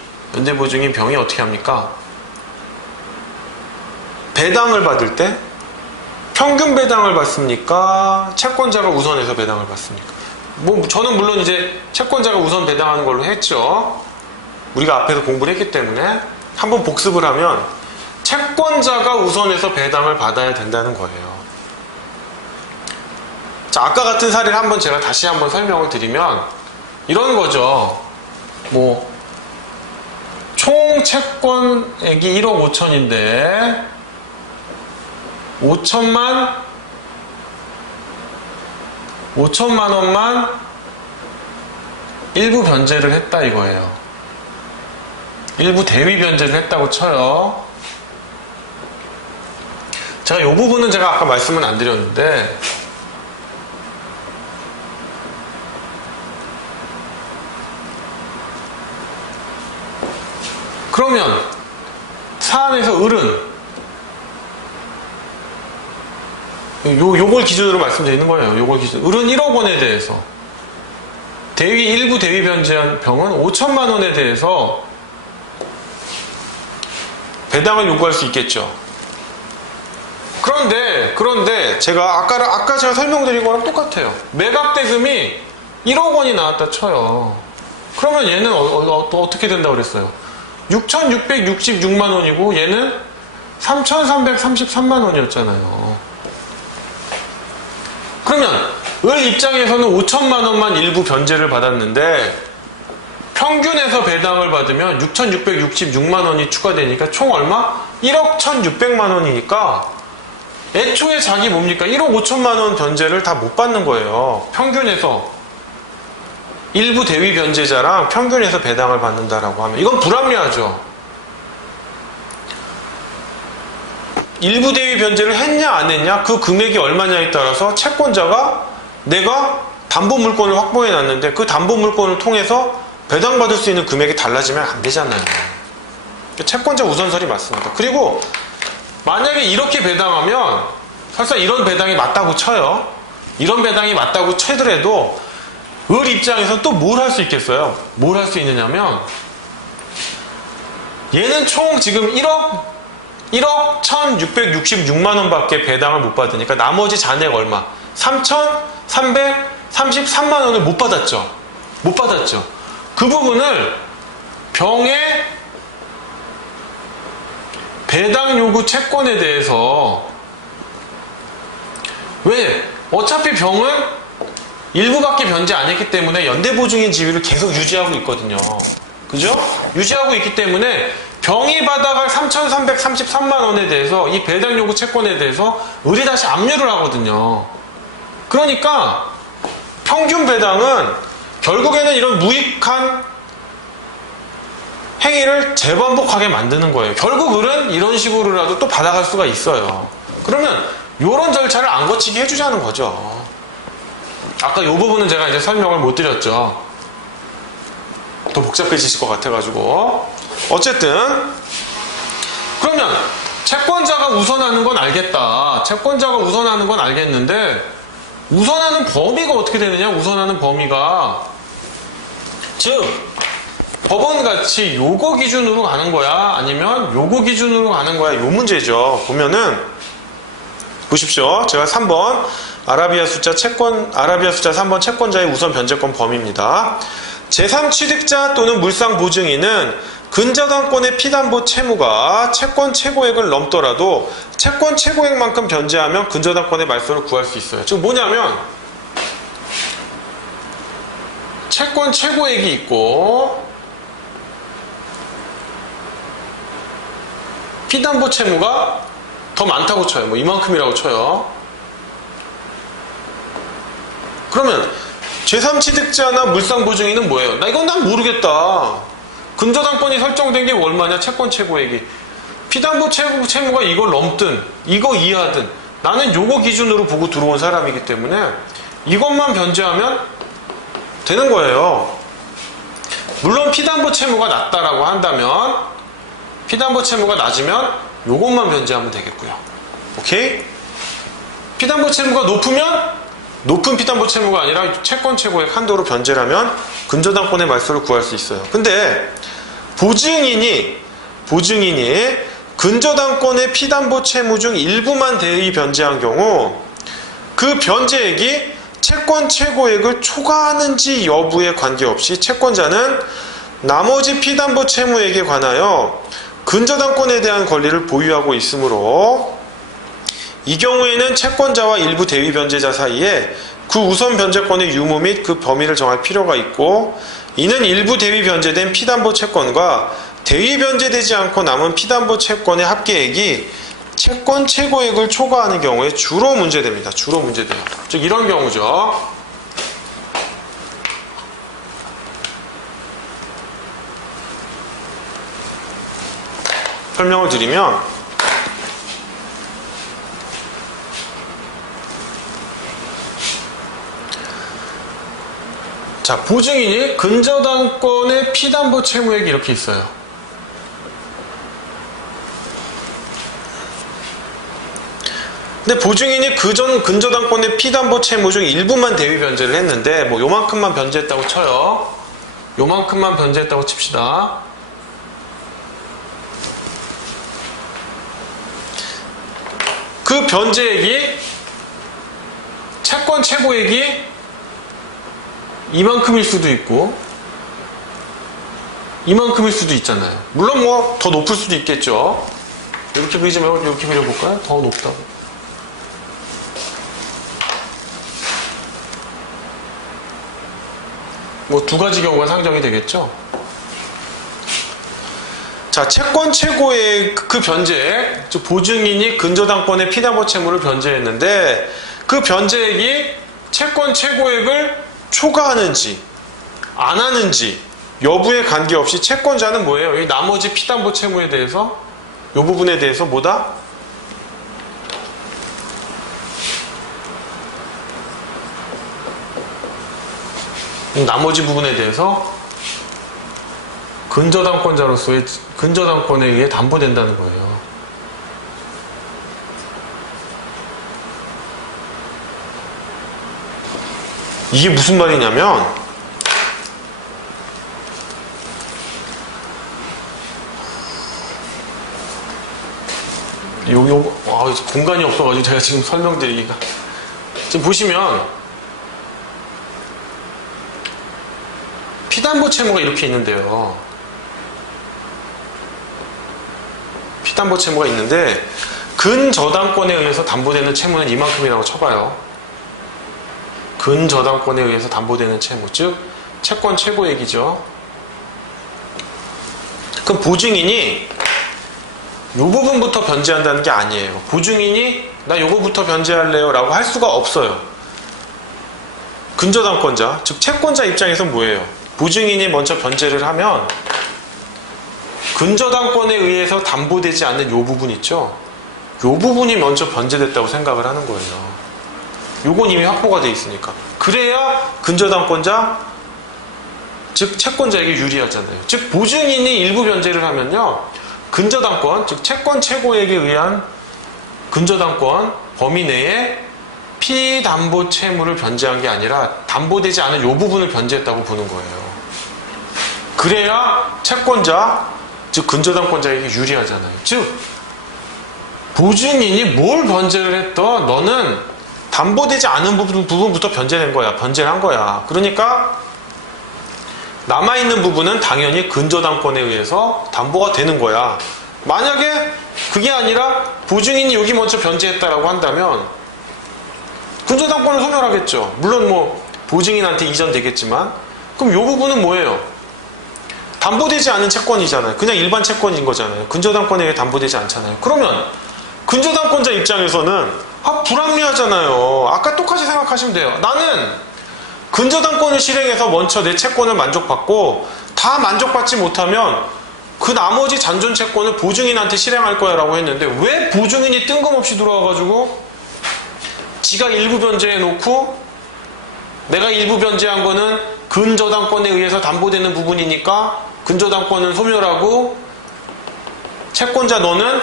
어떻게 합니까? 배당을 받을 때 평균 배당을 받습니까? 채권자가 우선해서 배당을 받습니까? 뭐 저는 물론 이제 채권자가 우선 배당하는 걸로 했죠. 우리가 앞에서 공부를 했기 때문에 한번 복습을 하면 채권자가 우선해서 배당을 받아야 된다는 거예요. 자, 아까 같은 사례를 한번 제가 다시 한번 설명을 드리면 이런 거죠. 뭐 총 채권액이 1억 5천인데 5천만 원만 일부 변제를 했다 이거예요. 일부 대위 변제를 했다고 쳐요. 제가 이 부분은 제가 아까 말씀은 안 드렸는데 그러면 사안에서 을은 요걸 기준으로 말씀드리는 거예요. 요걸 기준. 을은 1억 원에 대해서 일부 대위 변제한 병은 5천만 원에 대해서 배당을 요구할 수 있겠죠. 그런데 제가 아까 제가 설명드린 거랑 똑같아요. 매각 대금이 1억 원이 나왔다 쳐요. 그러면 얘는 어떻게 된다고 그랬어요? 6,666만 원이고 얘는 3,333만 원이었잖아요. 그러면 을 입장에서는 5천만 원만 일부 변제를 받았는데 평균에서 배당을 받으면 6,666만 원이 추가되니까 총 얼마? 1억 1,600만 원이니까 애초에 자기 뭡니까? 1억 5천만 원 변제를 다 못 받는 거예요. 평균에서 일부 대위 변제자랑 평균에서 배당을 받는다라고 하면 이건 불합리하죠. 일부 대위 변제를 했냐 안 했냐 그 금액이 얼마냐에 따라서 채권자가 내가 담보 물권을 확보해 놨는데 그 담보 물권을 통해서 배당받을 수 있는 금액이 달라지면 안 되잖아요. 채권자 우선설이 맞습니다. 그리고 만약에 이렇게 배당하면 설사 이런 배당이 맞다고 쳐요. 이런 배당이 맞다고 치더라도 을 입장에서 또 뭘 할 수 있겠어요? 뭘 할 수 있느냐면 얘는 총 지금 1억 1,666만 원밖에 배당을 못 받으니까 나머지 잔액 얼마? 3,333만 원을 못 받았죠. 못 받았죠. 그 부분을 병의 배당 요구 채권에 대해서 왜? 어차피 병은 일부밖에 변제 안 했기 때문에 연대보증인 지위를 계속 유지하고 있거든요. 그죠? 유지하고 있기 때문에 병이 받아갈 3,333만 원에 대해서 이 배당 요구 채권에 대해서 을이 다시 압류를 하거든요. 그러니까 평균 배당은 결국에는 이런 무익한 행위를 재반복하게 만드는 거예요. 결국 을은 이런 식으로라도 또 받아갈 수가 있어요. 그러면 이런 절차를 안 거치게 해주자는 거죠. 아까 이 부분은 제가 이제 설명을 못 드렸죠. 더 복잡해지실 것 같아가지고. 어쨌든 그러면 채권자가 우선하는 건 알겠다. 채권자가 우선하는 건 알겠는데 우선하는 범위가 어떻게 되느냐? 우선하는 범위가 즉 법원같이 요거 기준으로 가는 거야? 아니면 요거 기준으로 가는 거야? 요 문제죠. 보면은 보십시오. 제가 3번 아라비아 숫자 3번 채권자의 우선 변제권 범위입니다. 제3취득자 또는 물상보증인은 근저당권의 피담보 채무가 채권 최고액을 넘더라도 채권 최고액만큼 변제하면 근저당권의 말소를 구할 수 있어요. 즉 뭐냐면 채권 최고액이 있고 피담보 채무가 더 많다고 쳐요. 뭐 이만큼이라고 쳐요. 그러면 제3취득자나 물상보증인은 뭐예요? 나 이건 난 모르겠다. 근저당권이 설정된 게 얼마냐? 채권 최고액이. 피담보 채무가 이걸 넘든 이거 이하든 나는 요거 기준으로 보고 들어온 사람이기 때문에 이것만 변제하면 되는 거예요. 물론 피담보 채무가 낮다라고 한다면 피담보 채무가 낮으면 요것만 변제하면 되겠고요. 오케이? 피담보 채무가 높으면 높은 피담보 채무가 아니라 채권 최고액 한도로 변제를 하면 근저당권의 말소를 구할 수 있어요. 근데 보증인이 근저당권의 피담보 채무 중 일부만 대의 변제한 경우 그 변제액이 채권 최고액을 초과하는지 여부에 관계없이 채권자는 나머지 피담보 채무액에 관하여 근저당권에 대한 권리를 보유하고 있으므로 이 경우에는 채권자와 일부 대위 변제자 사이에 그 우선 변제권의 유무 및 그 범위를 정할 필요가 있고 이는 일부 대위 변제된 피담보 채권과 대위 변제되지 않고 남은 피담보 채권의 합계액이 채권 최고액을 초과하는 경우에 주로 문제됩니다. 주로 문제돼요. 즉 이런 경우죠. 설명을 드리면 자, 보증인이 근저당권의 피담보 채무액이 이렇게 있어요. 근데 보증인이 근저당권의 피담보 채무 중 일부만 대위 변제를 했는데 뭐 요만큼만 변제했다고 쳐요. 요만큼만 변제했다고 칩시다. 그 변제액이 채권 최고액이 이만큼일 수도 있고 이만큼일 수도 있잖아요. 물론 뭐 더 높을 수도 있겠죠. 이렇게 그리지 말고 이렇게 그려볼까요? 더 높다고. 뭐 두 가지 경우가 상정이 되겠죠. 자, 채권 최고의 그 변제액, 즉 보증인이 근저당권의 피담보 채무를 변제했는데 그 변제액이 채권 최고액을 초과하는지 안 하는지 여부에 관계없이 채권자는 뭐예요? 이 나머지 피담보 채무에 대해서 이 부분에 대해서 뭐다? 나머지 부분에 대해서 근저당권자로서의 근저당권에 의해 담보된다는 거예요. 이게 무슨 말이냐면 공간이 없어가지고 제가 지금 설명드리기가 지금 보시면 피담보 채무가 이렇게 있는데요. 피담보 채무가 있는데 근저당권에 의해서 담보되는 채무는 이만큼이라고 쳐봐요. 근저당권에 의해서 담보되는 채무, 즉 채권 최고액이죠. 그럼 보증인이 이 부분부터 변제한다는 게 아니에요. 보증인이 나 요거부터 변제할래요 라고 할 수가 없어요. 근저당권자, 즉 채권자 입장에서 뭐예요? 보증인이 먼저 변제를 하면 근저당권에 의해서 담보되지 않는 요 부분 있죠? 요 부분이 먼저 변제됐다고 생각을 하는 거예요. 요건 이미 확보가 돼 있으니까. 그래야 근저당권자, 즉 채권자에게 유리하잖아요. 즉 보증인이 일부 변제를 하면요, 근저당권, 즉 채권 최고액에 의한 근저당권 범위 내에 피담보 채무를 변제한 게 아니라 담보되지 않은 요 부분을 변제했다고 보는 거예요. 그래야 채권자, 즉 근저당권자에게 유리하잖아요. 즉 보증인이 뭘 변제를 했던 너는 담보되지 않은 부분부터 변제된 거야. 변제를 한 거야. 그러니까 남아있는 부분은 당연히 근저당권에 의해서 담보가 되는 거야. 만약에 그게 아니라 보증인이 여기 먼저 변제했다라고 한다면 근저당권을 소멸하겠죠. 물론 뭐 보증인한테 이전되겠지만 그럼 이 부분은 뭐예요? 담보되지 않은 채권이잖아요. 그냥 일반 채권인 거잖아요. 근저당권에 의해 담보되지 않잖아요. 그러면 근저당권자 입장에서는 불합리하잖아요. 아까 똑같이 생각하시면 돼요. 나는 근저당권을 실행해서 먼저 내 채권을 만족받고 다 만족받지 못하면 그 나머지 잔존 채권을 보증인한테 실행할 거야 라고 했는데 왜 보증인이 뜬금없이 들어와가지고 지가 일부 변제해 놓고 내가 일부 변제한 거는 근저당권에 의해서 담보되는 부분이니까 근저당권은 소멸하고 채권자 너는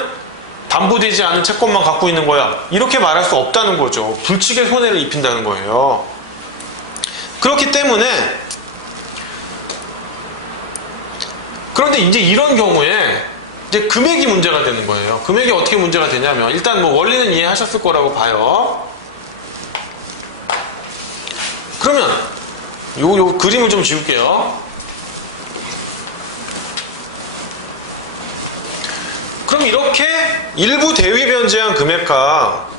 담보되지 않은 채권만 갖고 있는 거야. 이렇게 말할 수 없다는 거죠. 불측의 손해를 입힌다는 거예요. 그렇기 때문에 그런데 이제 이런 경우에 이제 금액이 문제가 되는 거예요. 금액이 어떻게 문제가 되냐면 일단 뭐 원리는 이해하셨을 거라고 봐요. 그러면 요 그림을 좀 지울게요. 그럼 이렇게 일부 대위 변제한 금액과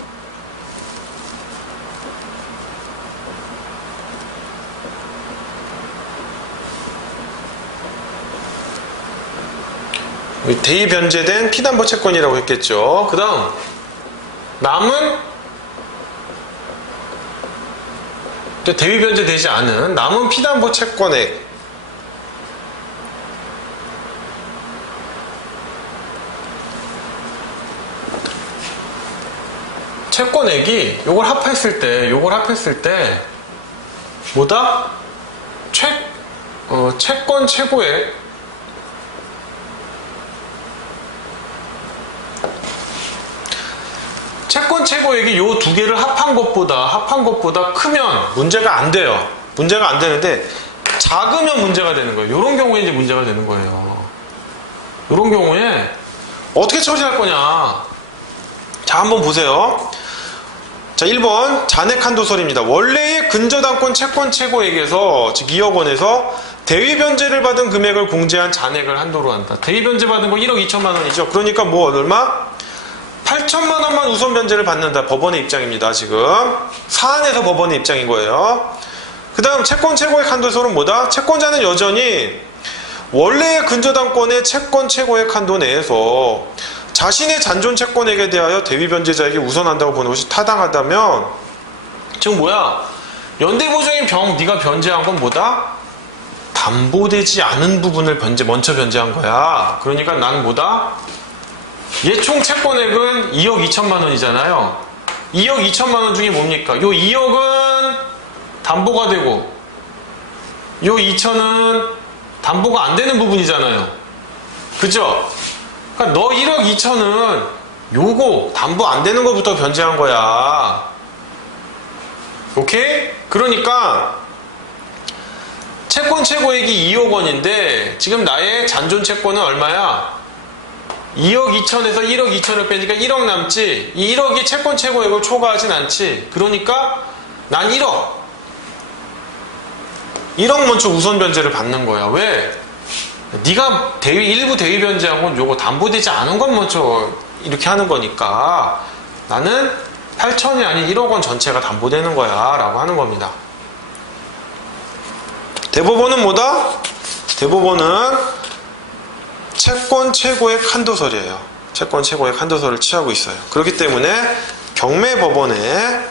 대위 변제된 피담보 채권이라고 했겠죠. 그 다음 남은 대위 변제되지 않은 남은 피담보 채권액 채권액이 요걸 합했을 때 뭐다? 채권 최고액 채권 최고액이 요 두 개를 합한 것보다 크면 문제가 안 돼요. 문제가 안 되는데 작으면 문제가 되는 거예요. 요런 경우에 이제 문제가 되는 거예요. 요런 경우에 어떻게 처리할 거냐? 자, 한번 보세요. 자, 1번 잔액 한도설입니다. 원래의 근저당권 채권 최고액에서 즉 2억 원에서 대위 변제를 받은 금액을 공제한 잔액을 한도로 한다. 대위 변제 받은 거 1억 2천만 원이죠. 그러니까 뭐 얼마? 8천만 원만 우선 변제를 받는다. 법원의 입장입니다. 지금 사안에서 법원의 입장인 거예요. 그 다음 채권 최고액 한도설은 뭐다? 채권자는 여전히 원래의 근저당권의 채권 최고액 한도 내에서 자신의 잔존 채권액에 대하여 대위 변제자에게 우선한다고 보는 것이 타당하다면, 지금 뭐야? 연대보증인 네가 변제한 건 뭐다? 담보되지 않은 부분을 먼저 변제한 거야. 그러니까 난 뭐다? 얘 총 채권액은 2억 2천만 원이잖아요. 2억 2천만 원 중에 뭡니까? 요 2억은 담보가 되고 요 2천은 담보가 안 되는 부분이잖아요. 그죠? 그러니까 너 1억 2천은 요거 담보 안 되는 거부터 변제한 거야. 오케이? 그러니까 채권 최고액이 2억 원인데 지금 나의 잔존 채권은 얼마야? 2억 2천에서 1억 2천을 빼니까 1억 남지. 이 1억이 채권 최고액을 초과하진 않지. 그러니까 난 1억 먼저 우선 변제를 받는 거야. 왜? 네가 일부 대위 변제한 건 요거 담보되지 않은 건 먼저 이렇게 하는 거니까 나는 8천이 아닌 1억 원 전체가 담보되는 거야 라고 하는 겁니다. 대법원은 뭐다? 대법원은 채권 최고액 한도설이에요. 채권 최고액 한도설을 취하고 있어요. 그렇기 때문에 경매법원의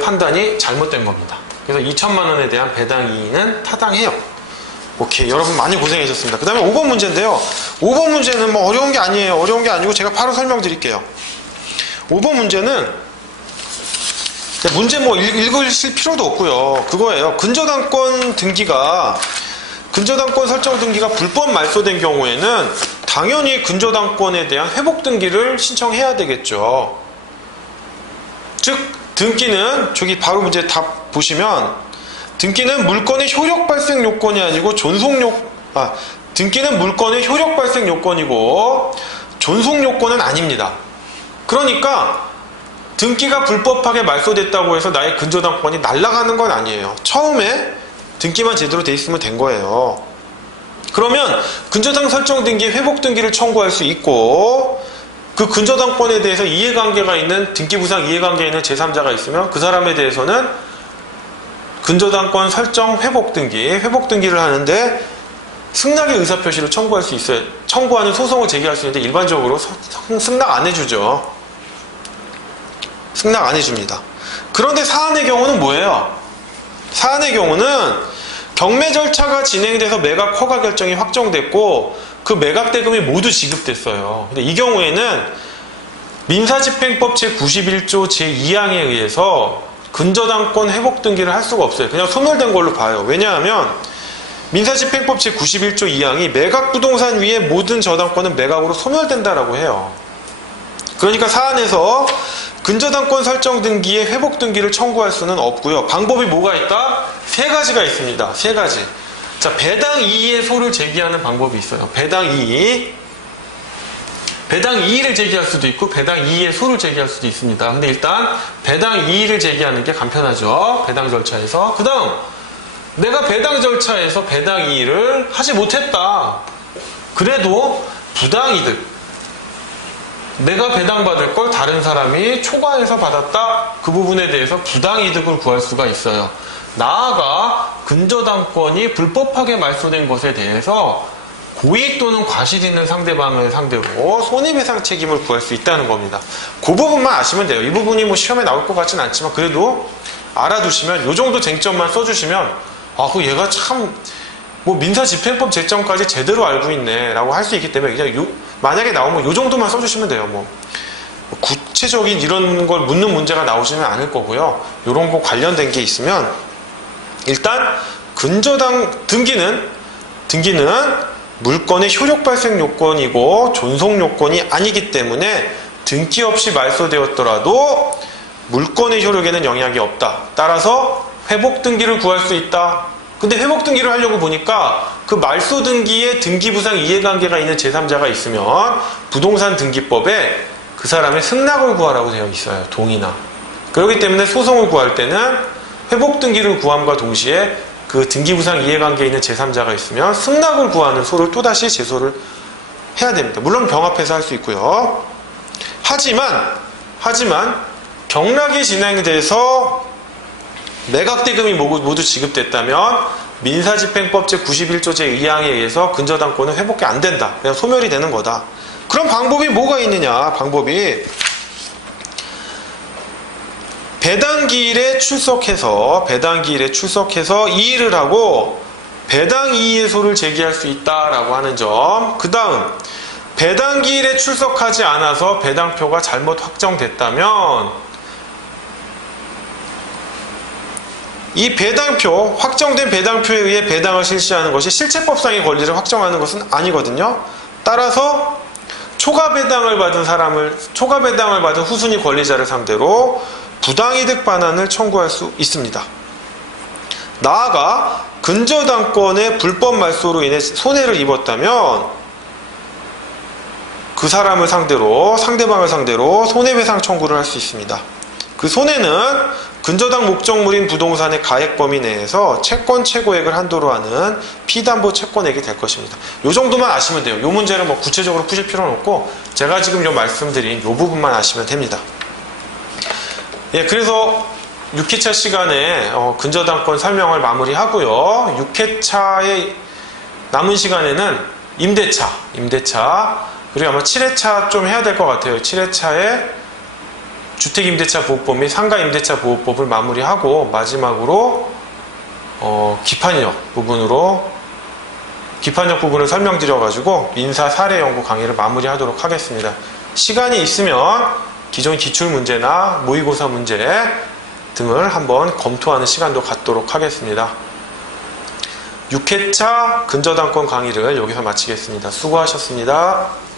판단이 잘못된 겁니다. 그래서 2천만 원에 대한 배당 이의는 타당해요. 오케이, 여러분 많이 고생하셨습니다. 그 다음에 5번 문제인데요. 5번 문제는 뭐 어려운 게 아니에요. 어려운 게 아니고 제가 바로 설명드릴게요. 5번 문제는 문제 뭐 읽으실 필요도 없고요. 그거예요. 근저당권 설정 등기가 불법 말소된 경우에는 당연히 근저당권에 대한 회복 등기를 신청해야 되겠죠. 즉 등기는 저기 바로 문제 답 보시면 등기는 물건의 효력 발생 요건이 아니고 등기는 물건의 효력 발생 요건이고 존속 요건은 아닙니다. 그러니까 등기가 불법하게 말소됐다고 해서 나의 근저당권이 날아가는 건 아니에요. 처음에 등기만 제대로 돼 있으면 된 거예요. 그러면 근저당 설정 등기 회복 등기를 청구할 수 있고 그 근저당권에 대해서 이해관계가 있는 등기부상 이해관계에 있는 제3자가 있으면 그 사람에 대해서는 근저당권 설정 회복 등기를 하는데 승낙의 의사표시를 청구할 수 있어요. 청구하는 소송을 제기할 수 있는데 일반적으로 승낙 안 해주죠. 승낙 안 해줍니다. 그런데 사안의 경우는 뭐예요? 사안의 경우는 경매 절차가 진행돼서 매각 허가 결정이 확정됐고 그 매각 대금이 모두 지급됐어요. 근데 이 경우에는 민사집행법 제91조 제2항에 의해서 근저당권 회복 등기를 할 수가 없어요. 그냥 소멸된 걸로 봐요. 왜냐하면 민사집행법 제91조 2항이 매각 부동산 위에 모든 저당권은 매각으로 소멸된다라고 해요. 그러니까 사안에서 근저당권 설정 등기에 회복 등기를 청구할 수는 없고요. 방법이 뭐가 있다? 세 가지가 있습니다. 세 가지. 자, 배당 이의의 소를 제기하는 방법이 있어요. 배당 이의를 제기할 수도 있고 배당 이의의 소를 제기할 수도 있습니다. 근데 일단 배당 이의를 제기하는 게 간편하죠. 배당 절차에서. 그 다음 내가 배당 절차에서 배당 이의를 하지 못했다. 그래도 부당이득, 내가 배당받을 걸 다른 사람이 초과해서 받았다. 그 부분에 대해서 부당이득을 구할 수가 있어요. 나아가 근저당권이 불법하게 말소된 것에 대해서 고의 또는 과실 있는 상대방을 상대로 손해배상 책임을 구할 수 있다는 겁니다. 그 부분만 아시면 돼요. 이 부분이 뭐 시험에 나올 것 같진 않지만 그래도 알아두시면 요 정도 쟁점만 써주시면 얘가 참 뭐 민사집행법 쟁점까지 제대로 알고 있네 라고 할 수 있기 때문에 그냥 만약에 나오면 요 정도만 써주시면 돼요. 뭐 구체적인 이런 걸 묻는 문제가 나오지는 않을 거고요. 요런 거 관련된 게 있으면 일단 근저당 등기는 물건의 효력 발생 요건이고 존속 요건이 아니기 때문에 등기 없이 말소되었더라도 물건의 효력에는 영향이 없다. 따라서 회복 등기를 구할 수 있다. 근데 회복 등기를 하려고 보니까 그 말소 등기에 등기부상 이해관계가 있는 제3자가 있으면 부동산 등기법에 그 사람의 승낙을 구하라고 되어 있어요. 동의나. 그렇기 때문에 소송을 구할 때는 회복 등기를 구함과 동시에 그 등기부상 이해관계에 있는 제3자가 있으면 승낙을 구하는 소를 또다시 제소를 해야 됩니다. 물론 병합해서 할 수 있고요. 하지만 경락이 진행돼서 매각대금이 모두 지급됐다면 민사집행법 제91조 제2항에 의해서 근저당권은 회복이 안 된다. 그냥 소멸이 되는 거다. 그럼 방법이 뭐가 있느냐? 방법이 배당기일에 출석해서 이의를 하고 배당이의소를 제기할 수 있다라고 하는 점. 그 다음 배당기일에 출석하지 않아서 배당표가 잘못 확정됐다면 이 배당표, 확정된 배당표에 의해 배당을 실시하는 것이 실체법상의 권리를 확정하는 것은 아니거든요. 따라서 초과 배당을 받은 후순위 권리자를 상대로 부당이득 반환을 청구할 수 있습니다. 나아가 근저당권의 불법 말소로 인해 손해를 입었다면 그 사람을 상대방을 상대로 손해배상 청구를 할 수 있습니다. 그 손해는 근저당 목적물인 부동산의 가액 범위 내에서 채권 최고액을 한도로 하는 피담보 채권액이 될 것입니다. 이 정도만 아시면 돼요. 이 문제를 뭐 구체적으로 푸실 필요는 없고 제가 지금 말씀드린 이 부분만 아시면 됩니다. 예, 그래서 6회차 시간에 근저당권 설명을 마무리하고요. 6회차의 남은 시간에는 임대차 그리고 아마 7회차 좀 해야 될 것 같아요. 7회차에 주택임대차보호법 및 상가임대차보호법을 마무리하고 마지막으로 기판력 부분을 설명드려가지고 민사 사례 연구 강의를 마무리하도록 하겠습니다. 시간이 있으면 기존 기출문제나 모의고사 문제 등을 한번 검토하는 시간도 갖도록 하겠습니다. 6회차 근저당권 강의를 여기서 마치겠습니다. 수고하셨습니다.